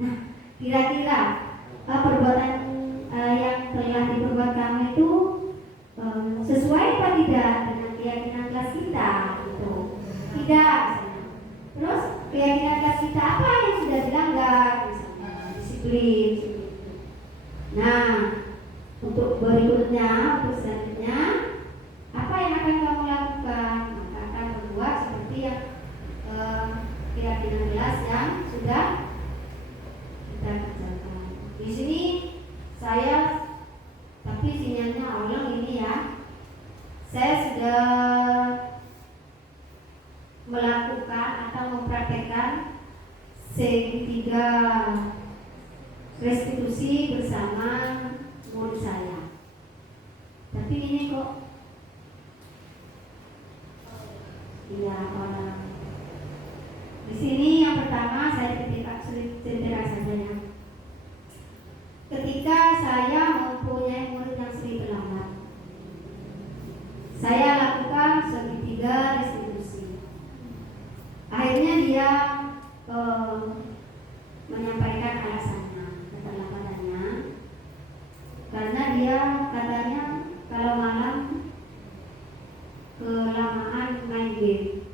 Nah, kira-kira perbuatan yang telah diperbuat kami itu sesuai apa tidak dengan keyakinan kelas kita gitu. Tidak. Terus keyakinan kelas kita apa yang sudah dilanggar, misalnya disiplin. Nah, untuk berikutnya, untuk selanjutnya, apa yang akan kamu lakukan? Maka akan berbuat seperti yang keyakinan kelas yang sudah kita kerjakan. Di sini saya, tapi sinyalnya ulang ini ya. Saya sudah melakukan atau mempraktekkan segitiga restitusi bersama murid saya. Tapi ini kok iya orang. Di sini yang pertama saya ceritakan saja ya. Ketika saya mempunyai murid yang sering terlambat, saya lakukan segitiga restitusi. Akhirnya dia menyampaikan alasannya, keterlambatannya, karena dia katanya kalau malam kelamaan main game.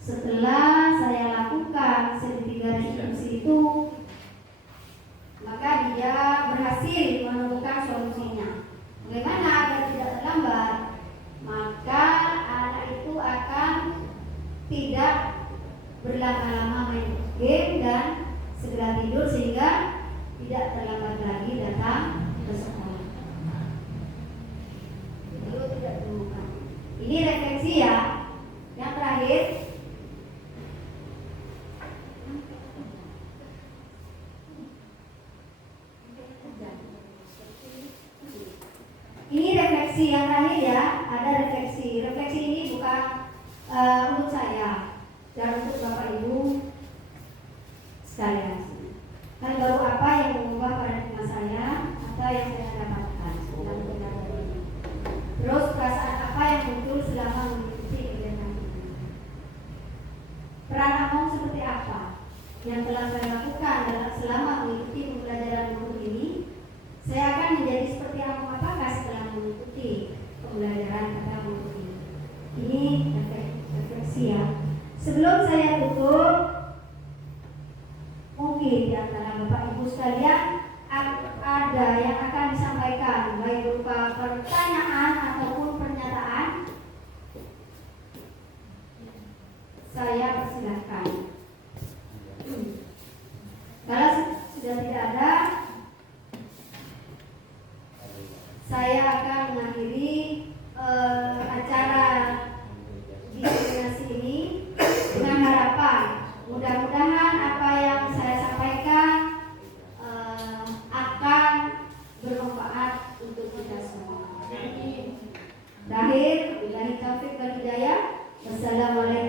Setelah saya lakukan segitiga restitusi itu, maka dia berhasil menemukan solusinya. Bagaimana agar tidak terlambat? Maka anak itu akan tidak berlama-lama main game dan segera tidur sehingga tidak terlambat lagi datang ke sekolah. Itu tidak ditemukan. Ini refleksi ya. Yang terakhir, ini refleksi yang terakhir ya. Ada refleksi. Refleksi ini bukan untuk saya dan untuk Bapak Ibu sekalian. Kan baru apa yang mengubah paradigma saya atau yang saya dapatkan dalam kegiatan ini. Terus perasaan apa yang muncul selama mengikuti kegiatan ini. Peran Among seperti apa yang telah saya lakukan selama mengikuti pembelajaran guru ini. Saya akan menjadi seperti Among apakah setelah mengikuti pembelajaran kata guru ini. Ini refleksi ya. Sebelum saya tutup, mungkin di antara Bapak Ibu sekalian ada yang akan disampaikan baik berupa pertanyaan ataupun pernyataan. Saya persilahkan. Kalau sudah tidak ada, saya akan mengakhiri acara diseminasi ini dengan harapan mudah-mudahan apa yang saya sampaikan akan bermanfaat untuk kita semua. Terakhir, billahi taufiq wal hidayah. Wassalamualaikum